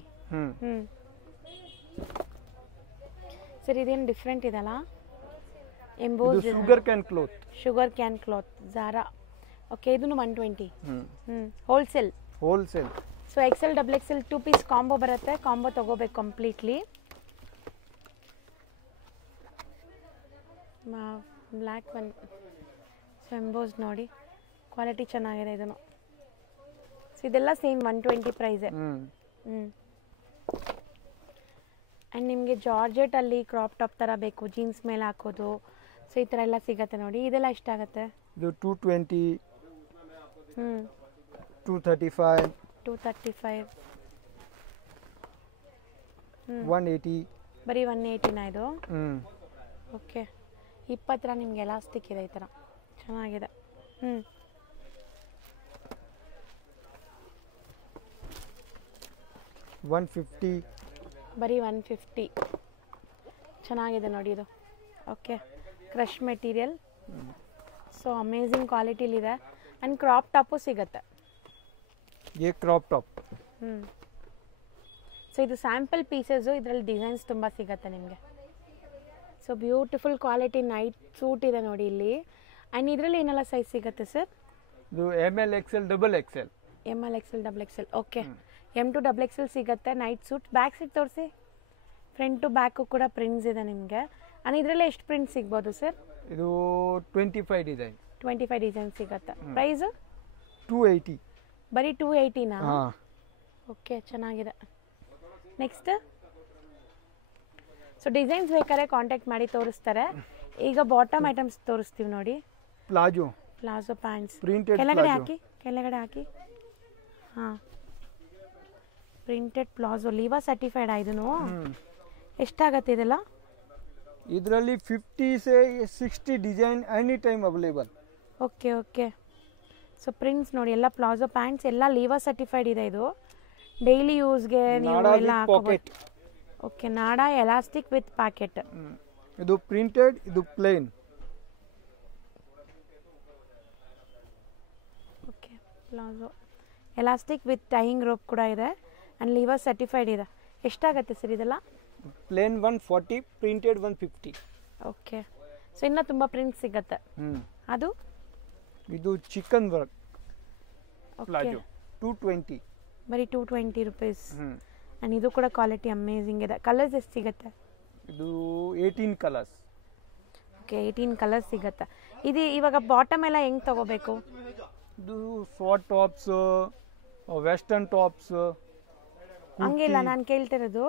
ಸರ್ ಇದೇನು ಡಿಫ್ರೆಂಟ್ ಇದೆಲ್ಲ, emboss sugar can cloth Zara. Okay, ಇದನ್ನು 120. Wholesale. So XL XXL 2 piece combo ಬರುತ್ತೆ. ಕಾಂಬೋ ತೊಗೋಬೇಕು completely. Black one. So emboss ನೋಡಿ ಕ್ವಾಲಿಟಿ ಚೆನ್ನಾಗಿದೆ ಇದನ್ನು. ಸೊ ಇದೆಲ್ಲ ಸೇಮ್ 120 ಪ್ರೈಸೇ. ಆ್ಯಂಡ್ ನಿಮಗೆ ಜಾರ್ಜೆಟಲ್ಲಿ ಕ್ರಾಪ್ ಟಾಪ್ ಥರ ಬೇಕು, ಜೀನ್ಸ್ ಮೇಲೆ ಹಾಕೋದು. ಸೊ ಈ ಥರ ಎಲ್ಲ ಸಿಗತ್ತೆ ನೋಡಿ. ಇದೆಲ್ಲ ಎಷ್ಟಾಗುತ್ತೆ? ಇದು 220, 235, 180. ಬರೀ 180ನಾ ಇದು? ಓಕೆ. 20 ನಿಮ್ಗೆ ಎಲಾಸ್ಟಿಕ್ ಇದೆ ಈ ಥರ ಚೆನ್ನಾಗಿದೆ. 150. ಬರೀ 150. ಚೆನ್ನಾಗಿದೆ ನೋಡಿ ಇದು. Okay, crush material. So amazing ಕ್ವಾಲಿಟಿಲಿದೆ. ಆ್ಯಂಡ್ ಕ್ರಾಪ್ ಟಾಪು ಸಿಗುತ್ತೆ. Crop top. ಸೊ ಇದು ಸ್ಯಾಂಪಲ್ ಪೀಸಸ್ಸು. ಇದರಲ್ಲಿ ಡಿಸೈನ್ಸ್ ತುಂಬ ಸಿಗುತ್ತೆ ನಿಮಗೆ. So beautiful quality night suit ಇದೆ ನೋಡಿ ಇಲ್ಲಿ. ಆ್ಯಂಡ್ ಇದರಲ್ಲಿ ಏನೆಲ್ಲ ಸೈಜ್ ಸಿಗುತ್ತೆ ಸರ್? ಇದು ML XL XXL. ML XL XXL. Okay, M to XXL ಸಿಗುತ್ತೆ. Night suit. ಬ್ಯಾಕ್ ಸೈಡ್ ತೋರಿಸಿ. ಫ್ರಂಟ್ ಟು ಬ್ಯಾಕು ಕೂಡ ಪ್ರಿಂಟ್ಸ್ ಇದೆ ನಿಮಗೆ. ಆ್ಯಂಡ್ ಇದರಲ್ಲಿ ಎಷ್ಟು ಪ್ರಿಂಟ್ ಸಿಗ್ಬೋದು ಸರ್? ಇದು 25 ಡಿಸೈನ್. 25 ಡಿಸೈನ್ ಸಿಗುತ್ತೆ. ಪ್ರೈಸು 280. ಬರೀ 280ನಾ? ಓಕೆ, ಚೆನ್ನಾಗಿದೆ. ನೆಕ್ಸ್ಟ್. ಸೊ ಡಿಸೈನ್ಸ್ ಬೇಕಾದ್ರೆ ಕಾಂಟ್ಯಾಕ್ಟ್ ಮಾಡಿ ತೋರಿಸ್ತಾರೆ. ಈಗ ಬಾಟಮ್ ಐಟಮ್ಸ್ ತೋರಿಸ್ತೀವಿ ನೋಡಿ. Palazzo pants. ಕೆಳಗಡೆ ಹಾಕಿ. ಹಾಂ, ಪ್ರಿಂಟೆಡ್ ಪ್ಲಾಜೋ. ಲೀವಾ ಸರ್ಟಿಫೈಡ್ ಇದನ್ನು. ಎಷ್ಟಾಗತ್ತೆ ಇದೆಲ್ಲ? ಇದರಲ್ಲಿ 50 से 60 design any time available. Okay. So prints ನೋಡಿ ಎಲ್ಲ ಪ್ಲಾಜೋ ಪ್ಯಾಂಟ್ಸ್ ಎಲ್ಲ ಲೀವಾ ಸರ್ಟಿಫೈಡ್ ಇದೆ. ಇದು ಡೈಲಿ ಯೂಸ್ಗೆ ನೀವು ಎಲ್ಲ ಹಾಕೋಬಹುದು. Okay, nada elastic with packet. ಇದು ಪ್ರಿಂಟೆಡ್, ಇದು plain. Okay, palazzo elastic with tying rope ಕೂಡ ಇದೆ. ಆ್ಯಂಡ್ ಲೀವಾ ಸರ್ಟಿಫೈಡ್ ಇದೆ. ಎಷ್ಟಾಗತ್ತೆ ಸರ್ ಇದೆಲ್ಲ? Plane 140, printed 150. ಓಕೆ. ಸೊ ಇನ್ನು ತುಂಬ ಪ್ರಿಂಟ್ ಸಿಗತ್ತೆ. ಅದು ಇದು ಚಿಕನ್ ವರ್ಕ್ ಪ್ಲಾಜೋ 220. ಬರೀ 220 ರುಪೀಸ್. ಆ್ಯಂಡ್ ಇದು ಕೂಡ ಕ್ವಾಲಿಟಿ ಅಮೇಝಿಂಗ್ ಇದೆ. ಕಲರ್ಸ್ ಎಷ್ಟು ಸಿಗುತ್ತೆ? ಇದು 18 ಕಲರ್ಸ್. ಓಕೆ, 18 ಕಲರ್ಸ್ ಸಿಗುತ್ತೆ. ಇದು ಇವಾಗ ಬಾಟಮ್ ಎಲ್ಲ ಹೆಂಗೆ ತಗೋಬೇಕು? ಇದು ಶಾರ್ಟ್ ಟಾಪ್ಸ್, ವೆಸ್ಟರ್ನ್ ಟಾಪ್ಸ್ ಹಂಗಿಲ್ಲ. ನಾನು ಕೇಳ್ತಿರೋದು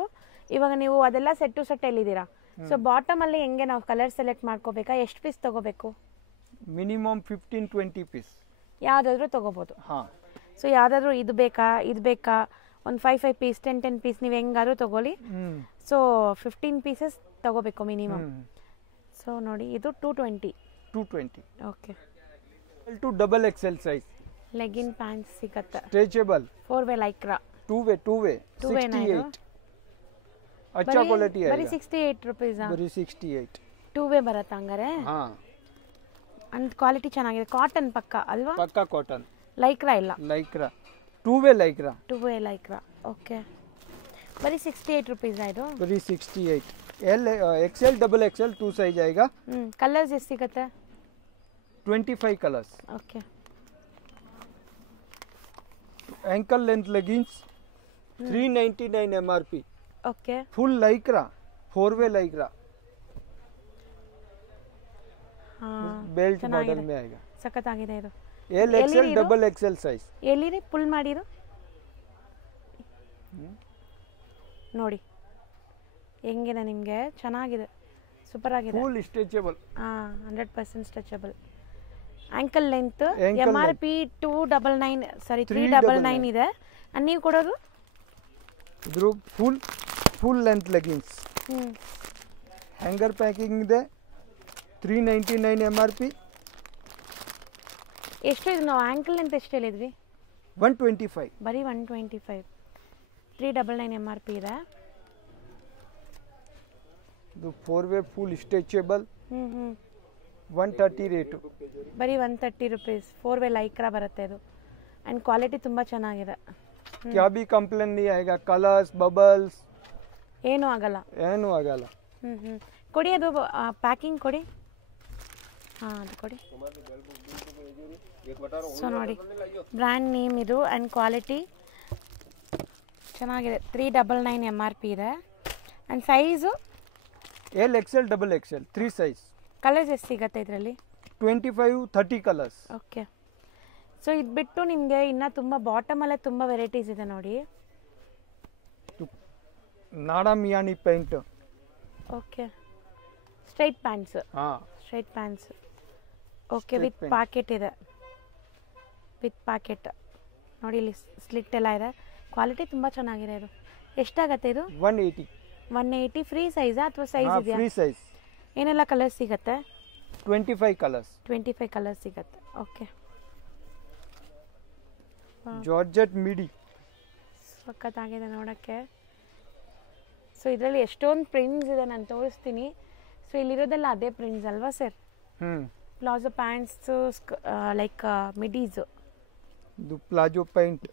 ಇವಾಗ ನೀವು ಅದೆಲ್ಲ ಸೆಟ್ ಟು ಸೆಟ್ ಎಲ್ಲಿದ್ದೀರಾ? ಸೊ ಬಾಟಮ್ ಅಲ್ಲಿ ಹೆಂಗೆ ನಾವು ಕಲರ್ ಸೆಲೆಕ್ಟ್ ಮಾಡ್ಕೋಬೇಕಾ? ಎಷ್ಟು ಪೀಸ್ ತಗೋಬೇಕು? ಮಿನಿಮಮ್ 15-20 ಪೀಸ್ ಯಾವುದಾದ್ರೂ ತಗೋಬೋದು. ಸೊ ಯಾವುದಾದ್ರೂ ಇದು ಬೇಕಾ ಒಂದು 5 ಪೀಸ್, 10 ಪೀಸ್ ನೀವು ಹೆಂಗಾದ್ರೂ ತಗೊಳ್ಳಿ. ಸೊ 15 ಪೀಸಸ್ ತಗೋಬೇಕು ಮಿನಿಮಮ್. ಸೊ ನೋಡಿ ಇದು 220. Okay. to XXL size legging pants ಸಿಗುತ್ತೆ. Stretchable 4 way Lycra. 2 way 68. अच्छा क्वालिटी है. ಬರೀ 68 ರೂಪೀಸ್. ಬರೀ 68. 2 ವೇ ಬರುತ್ತೆ ಹಂಗಾರೆ. ಅಂಡ್ ಕ್ವಾಲಿಟಿ ಚೆನ್ನಾಗಿದೆ. ಕಾಟನ್ ಪಕ್ಕ ಅಲ್ವಾ? ಪಕ್ಕ ಕಾಟನ್. ಲೈಕ್ರಾ ಇಲ್ಲ. Lycra 2 way Lycra. ಓಕೆ, ಬರೀ 68 ರೂಪೀಸ್ ಇದು. ಬರೀ 68. XL XXL 2 ಸೈಜ್ ಆएगा. ಕಲರ್ಸ್ ಎಷ್ಟು ಸಿಗುತ್ತೆ? 25 colours. Okay. ankle length leggings 399 MRP. Okay. Full Lycra 4 way Lycra. Belt model में आएगा। ಸಖತ್ತಾಗಿದೆ ಇದು L XL double XL size ಎಲ್ಲಿರಿ ಫುಲ್ ಮಾಡಿರು ನೋಡಿ ಹೆಂಗಿದೆ ನಿಮಗೆ ಚೆನ್ನಾಗಿದೆ ಸೂಪರ್ ಆಗಿದೆ full stretchable 100% stretchable ankle length MRP 299 sorry 399 ಇದೆ and ನೀವು ಕೊಡೋದು ಇದ್ರು full length leggings hanger packing ಇದೆ 399 MRP ಎಷ್ಟು ಇದು ನಾವು ಆಂಕಲ್ ಲೆಂತ್ ಎಷ್ಟು ಹೇಳಿದ್ವಿ 125 ಬರೀ 125 399 MRP ಇದೆ ಇದು 4-way ಫುಲ್ ಸ್ಟ್ರೆಚಬಲ್ 130 ರೇಟು ಬರೀ 130 ರೂಪೀಸ್ 4-way ಲೈಕ್ರಾ ಬರುತ್ತೆ ಇದು ಆ್ಯಂಡ್ ಕ್ವಾಲಿಟಿ ತುಂಬ ಚೆನ್ನಾಗಿದೆ क्या भी कंप्लेन नहीं आएगा कलर्स बबल्स ಏನೂ ಆಗಲ್ಲ ಏನು ಆಗಲ್ಲ ಕೊಡಿ ಅದು ಪ್ಯಾಕಿಂಗ್ ಕೊಡಿ ಹಾಂ ಅದು ಕೊಡಿ ಸೊ ನೋಡಿ ಬ್ರ್ಯಾಂಡ್ ನೇಮ್ ಇದು ಆ್ಯಂಡ್ ಕ್ವಾಲಿಟಿ ಚೆನ್ನಾಗಿದೆ 399 MRP ಇದೆ and size L XL double XL 3 size colours ಎಷ್ಟು ಸಿಗುತ್ತೆ ಇದರಲ್ಲಿ 25-30 ಕಲರ್ಸ್ ಓಕೆ ಸೊ ಇದು ಬಿಟ್ಟು ನಿಮಗೆ ಇನ್ನೂ ತುಂಬ ಬಾಟಮಲ್ಲೇ ತುಂಬ ವೆರೈಟೀಸ್ ಇದೆ ನೋಡಿ ನಾಡಾ ಮಿಯಾನಿ ಪೇಂಟ್ ಓಕೆ ಸ್ಟ್ರೈಟ್ ಪ್ಯಾಂಟ್ಸ್ ಹಾಂ straight pants okay with pocket ಇದೆ ವಿತ್ ಪಾಕೆಟ್ ನೋಡಿ ಇಲ್ಲಿ ಸ್ಲಿಟ್ ಎಲ್ಲ ಇದೆ ಕ್ವಾಲಿಟಿ ತುಂಬ ಚೆನ್ನಾಗಿದೆ ಇದು ಎಷ್ಟಾಗತ್ತೆ ಇದು 180 180 ಫ್ರೀ ಸೈಜಾ ಅಥವಾ ಸೈಜ್ ಇದೆಯಾ ಫ್ರೀ ಸೈಜ್ ಏನೆಲ್ಲ ಕಲರ್ಸ್ ಸಿಗತ್ತೆ 25 ಕಲರ್ಸ್ 25 ಕಲರ್ಸ್ ಸಿಗತ್ತೆ ಓಕೆ ಜಾರ್ಜೆಟ್ ಮಿಡಿ ಸಖತ್ತಾಗಿದೆ ನೋಡೋಕ್ಕೆ ಸೊ ಇದರಲ್ಲಿ ಎಷ್ಟೊಂದು ಪ್ರಿಂಟ್ಸ್ ಇದೆ ನಾನು ತೋರಿಸ್ತೀನಿ ಸೊ ಇಲ್ಲಿರೋದೆಲ್ಲ ಅದೇ ಪ್ರಿಂಟ್ಸ್ ಅಲ್ವಾ ಸರ್ ಪ್ಲಾಜೋ ಪ್ಯಾಂಟ್ಸು ಲೈಕ್ ಮಿಡೀಸು ಇದು ಪ್ಲಾಜೋ ಪ್ಯಾಂಟ್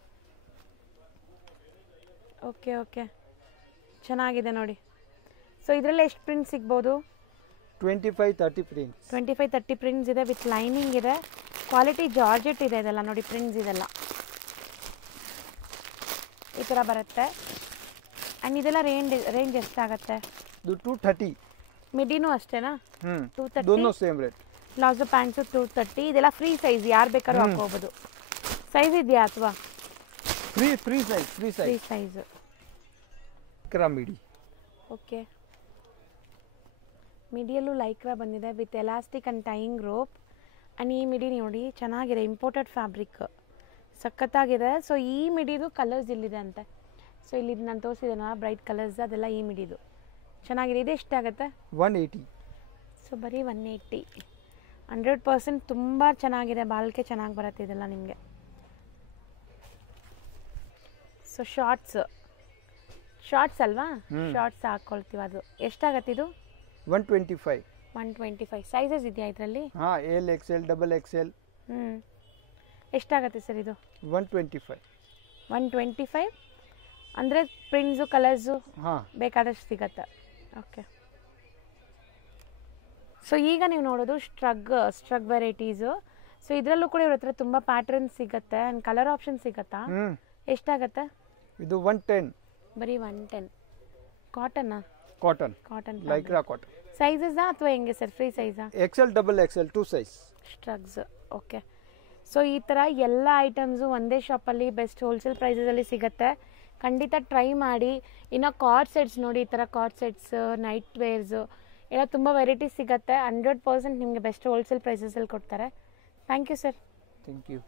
ಓಕೆ ಓಕೆ ಚೆನ್ನಾಗಿದೆ ನೋಡಿ ಸೊ ಇದರಲ್ಲಿ ಎಷ್ಟು ಪ್ರಿಂಟ್ ಸಿಗ್ಬೋದು 25-30 ಪ್ರಿಂಟ್ಸ್ 25-30 ಪ್ರಿಂಟ್ಸ್ ಇದೆ ವಿತ್ ಲೈನಿಂಗ್ ಇದೆ ಕ್ವಾಲಿಟಿ ಜಾರ್ಜೆಟ್ ಇದೆ ಇದೆಲ್ಲ ನೋಡಿ ಪ್ರಿಂಟ್ಸ್ ಇದೆಲ್ಲ ಈ ಥರ ಬರುತ್ತೆ ಆ್ಯಂಡ್ ಇದೆಲ್ಲ ರೇಂಜ್ ಎಷ್ಟಾಗತ್ತೆ ಇದು 230 ಮಿಡಿನೂ ಅಷ್ಟೇನಾ 230 दोनों सेम रेट ಪ್ಲಾಜೋ ಪ್ಯಾಂಟ್ಸು 230 ಇದೆಲ್ಲ ಫ್ರೀ ಸೈಜ್ ಯಾರು ಬೇಕಾದ್ರೂ ಹಾಕೋಬೋದು ಸೈಜ್ ಇದೆಯಾ ಅಥವಾ ಫ್ರೀ ಸೈಜ್ ಕ್ರಾ ಮಿಡಿ ಓಕೆ ಮಿಡಿಯಲ್ಲೂ ಲೈಕ್ರಾ ಬಂದಿದೆ with elastic and tying rope and ಈ ಮಿಡಿ ನೋಡಿ ಚೆನ್ನಾಗಿದೆ ಇಂಪೋರ್ಟೆಡ್ ಫ್ಯಾಬ್ರಿಕ್ ಸಖತ್ತಾಗಿದೆ ಸೊ ಈ ಮಿಡಿದು ಕಲರ್ಸ್ ಇಲ್ಲಿದೆ ಅಂತೆ ಸೊ ಇಲ್ಲಿ ನಾನು ತೋರಿಸಿದ್ದೇನಲ್ಲ ಬ್ರೈಟ್ ಕಲರ್ಸ್ ಅದೆಲ್ಲ ಈ ಮಿಡಿದು ಚೆನ್ನಾಗಿದೆ ಇದು ಎಷ್ಟಾಗುತ್ತೆ 180 ಸೊ ಬರೀ 180 100% ತುಂಬ ಚೆನ್ನಾಗಿದೆ ಬಾಳಿಕೆ ಚೆನ್ನಾಗಿ ಬರುತ್ತೆ ಇದೆಲ್ಲ ನಿಮಗೆ ಸೊ ಶಾರ್ಟ್ಸ್ ಅಲ್ವಾ ಶಾರ್ಟ್ಸ್ ಹಾಕ್ಕೊಳ್ತೀವಿ ಅದು ಎಷ್ಟಾಗತ್ತೆ ಇದು 125 ಸೈಜಸ್ ಇದೆಯಾ ಇದರಲ್ಲಿ ಹಾಂ ಎಲ್ ಎಕ್ಸೆಲ್ ಡಬಲ್ ಎಕ್ಸೆಲ್ ಎಷ್ಟಾಗತ್ತೆ ಸರ್ ಇದು 125 ಅಂದರೆ ಪ್ರಿಂಟ್ಸು ಕಲರ್ಸು ಹಾಂ ಬೇಕಾದಷ್ಟು ಸಿಗತ್ತೆ ಓಕೆ ಸೊ ಈಗ ನೀವು ನೋಡೋದು ಸ್ಟ್ರಗ್ ವೆರೈಟೀಸು ಸೊ ಇದರಲ್ಲೂ ಕೂಡ ಇವ್ರ ಹತ್ರ ತುಂಬ ಪ್ಯಾಟರ್ನ್ ಸಿಗುತ್ತೆ ಆ್ಯಂಡ್ ಕಲರ್ ಆಪ್ಷನ್ ಸಿಗತ್ತಾ ಎಷ್ಟಾಗತ್ತೆ ಇದು 110 ಬರೀ 110 ಕಾಟನ್ ಲೈಕ್ರಾ ಕಾಟನ್ ಸೈಜಸ್ಸಾ ಅಥವಾ ಹೆಂಗೆ ಸರ್ ಫ್ರೀ ಸೈಜಾ ಎಕ್ಸೆಲ್ ಡಬಲ್ ಎಕ್ಸೆಲ್ 2 ಸೈಜ್ ಸ್ಟ್ರಗ್ಸ್ ಓಕೆ ಸೊ ಈ ಥರ ಎಲ್ಲ ಐಟಮ್ಸು ಒಂದೇ ಶಾಪಲ್ಲಿ ಬೆಸ್ಟ್ ಹೋಲ್ಸೇಲ್ ಪ್ರೈಸಸಲ್ಲಿ ಸಿಗುತ್ತೆ ಖಂಡಿತ ಟ್ರೈ ಮಾಡಿ ಇನ್ನು ಕಾರ್ಡ್ ಸೆಟ್ಸ್ ನೋಡಿ ಈ ಥರ ಕಾರ್ಡ್ ಸೆಟ್ಸ್ ನೈಟ್ ವೇರ್ಸು ಎಲ್ಲ ತುಂಬ ವೆರೈಟೀಸ್ ಸಿಗುತ್ತೆ 100% ನಿಮಗೆ ಬೆಸ್ಟ್ ಹೋಲ್ಸೇಲ್ ಪ್ರೈಸಸಲ್ಲಿ ಕೊಡ್ತಾರೆ thank you sir thank you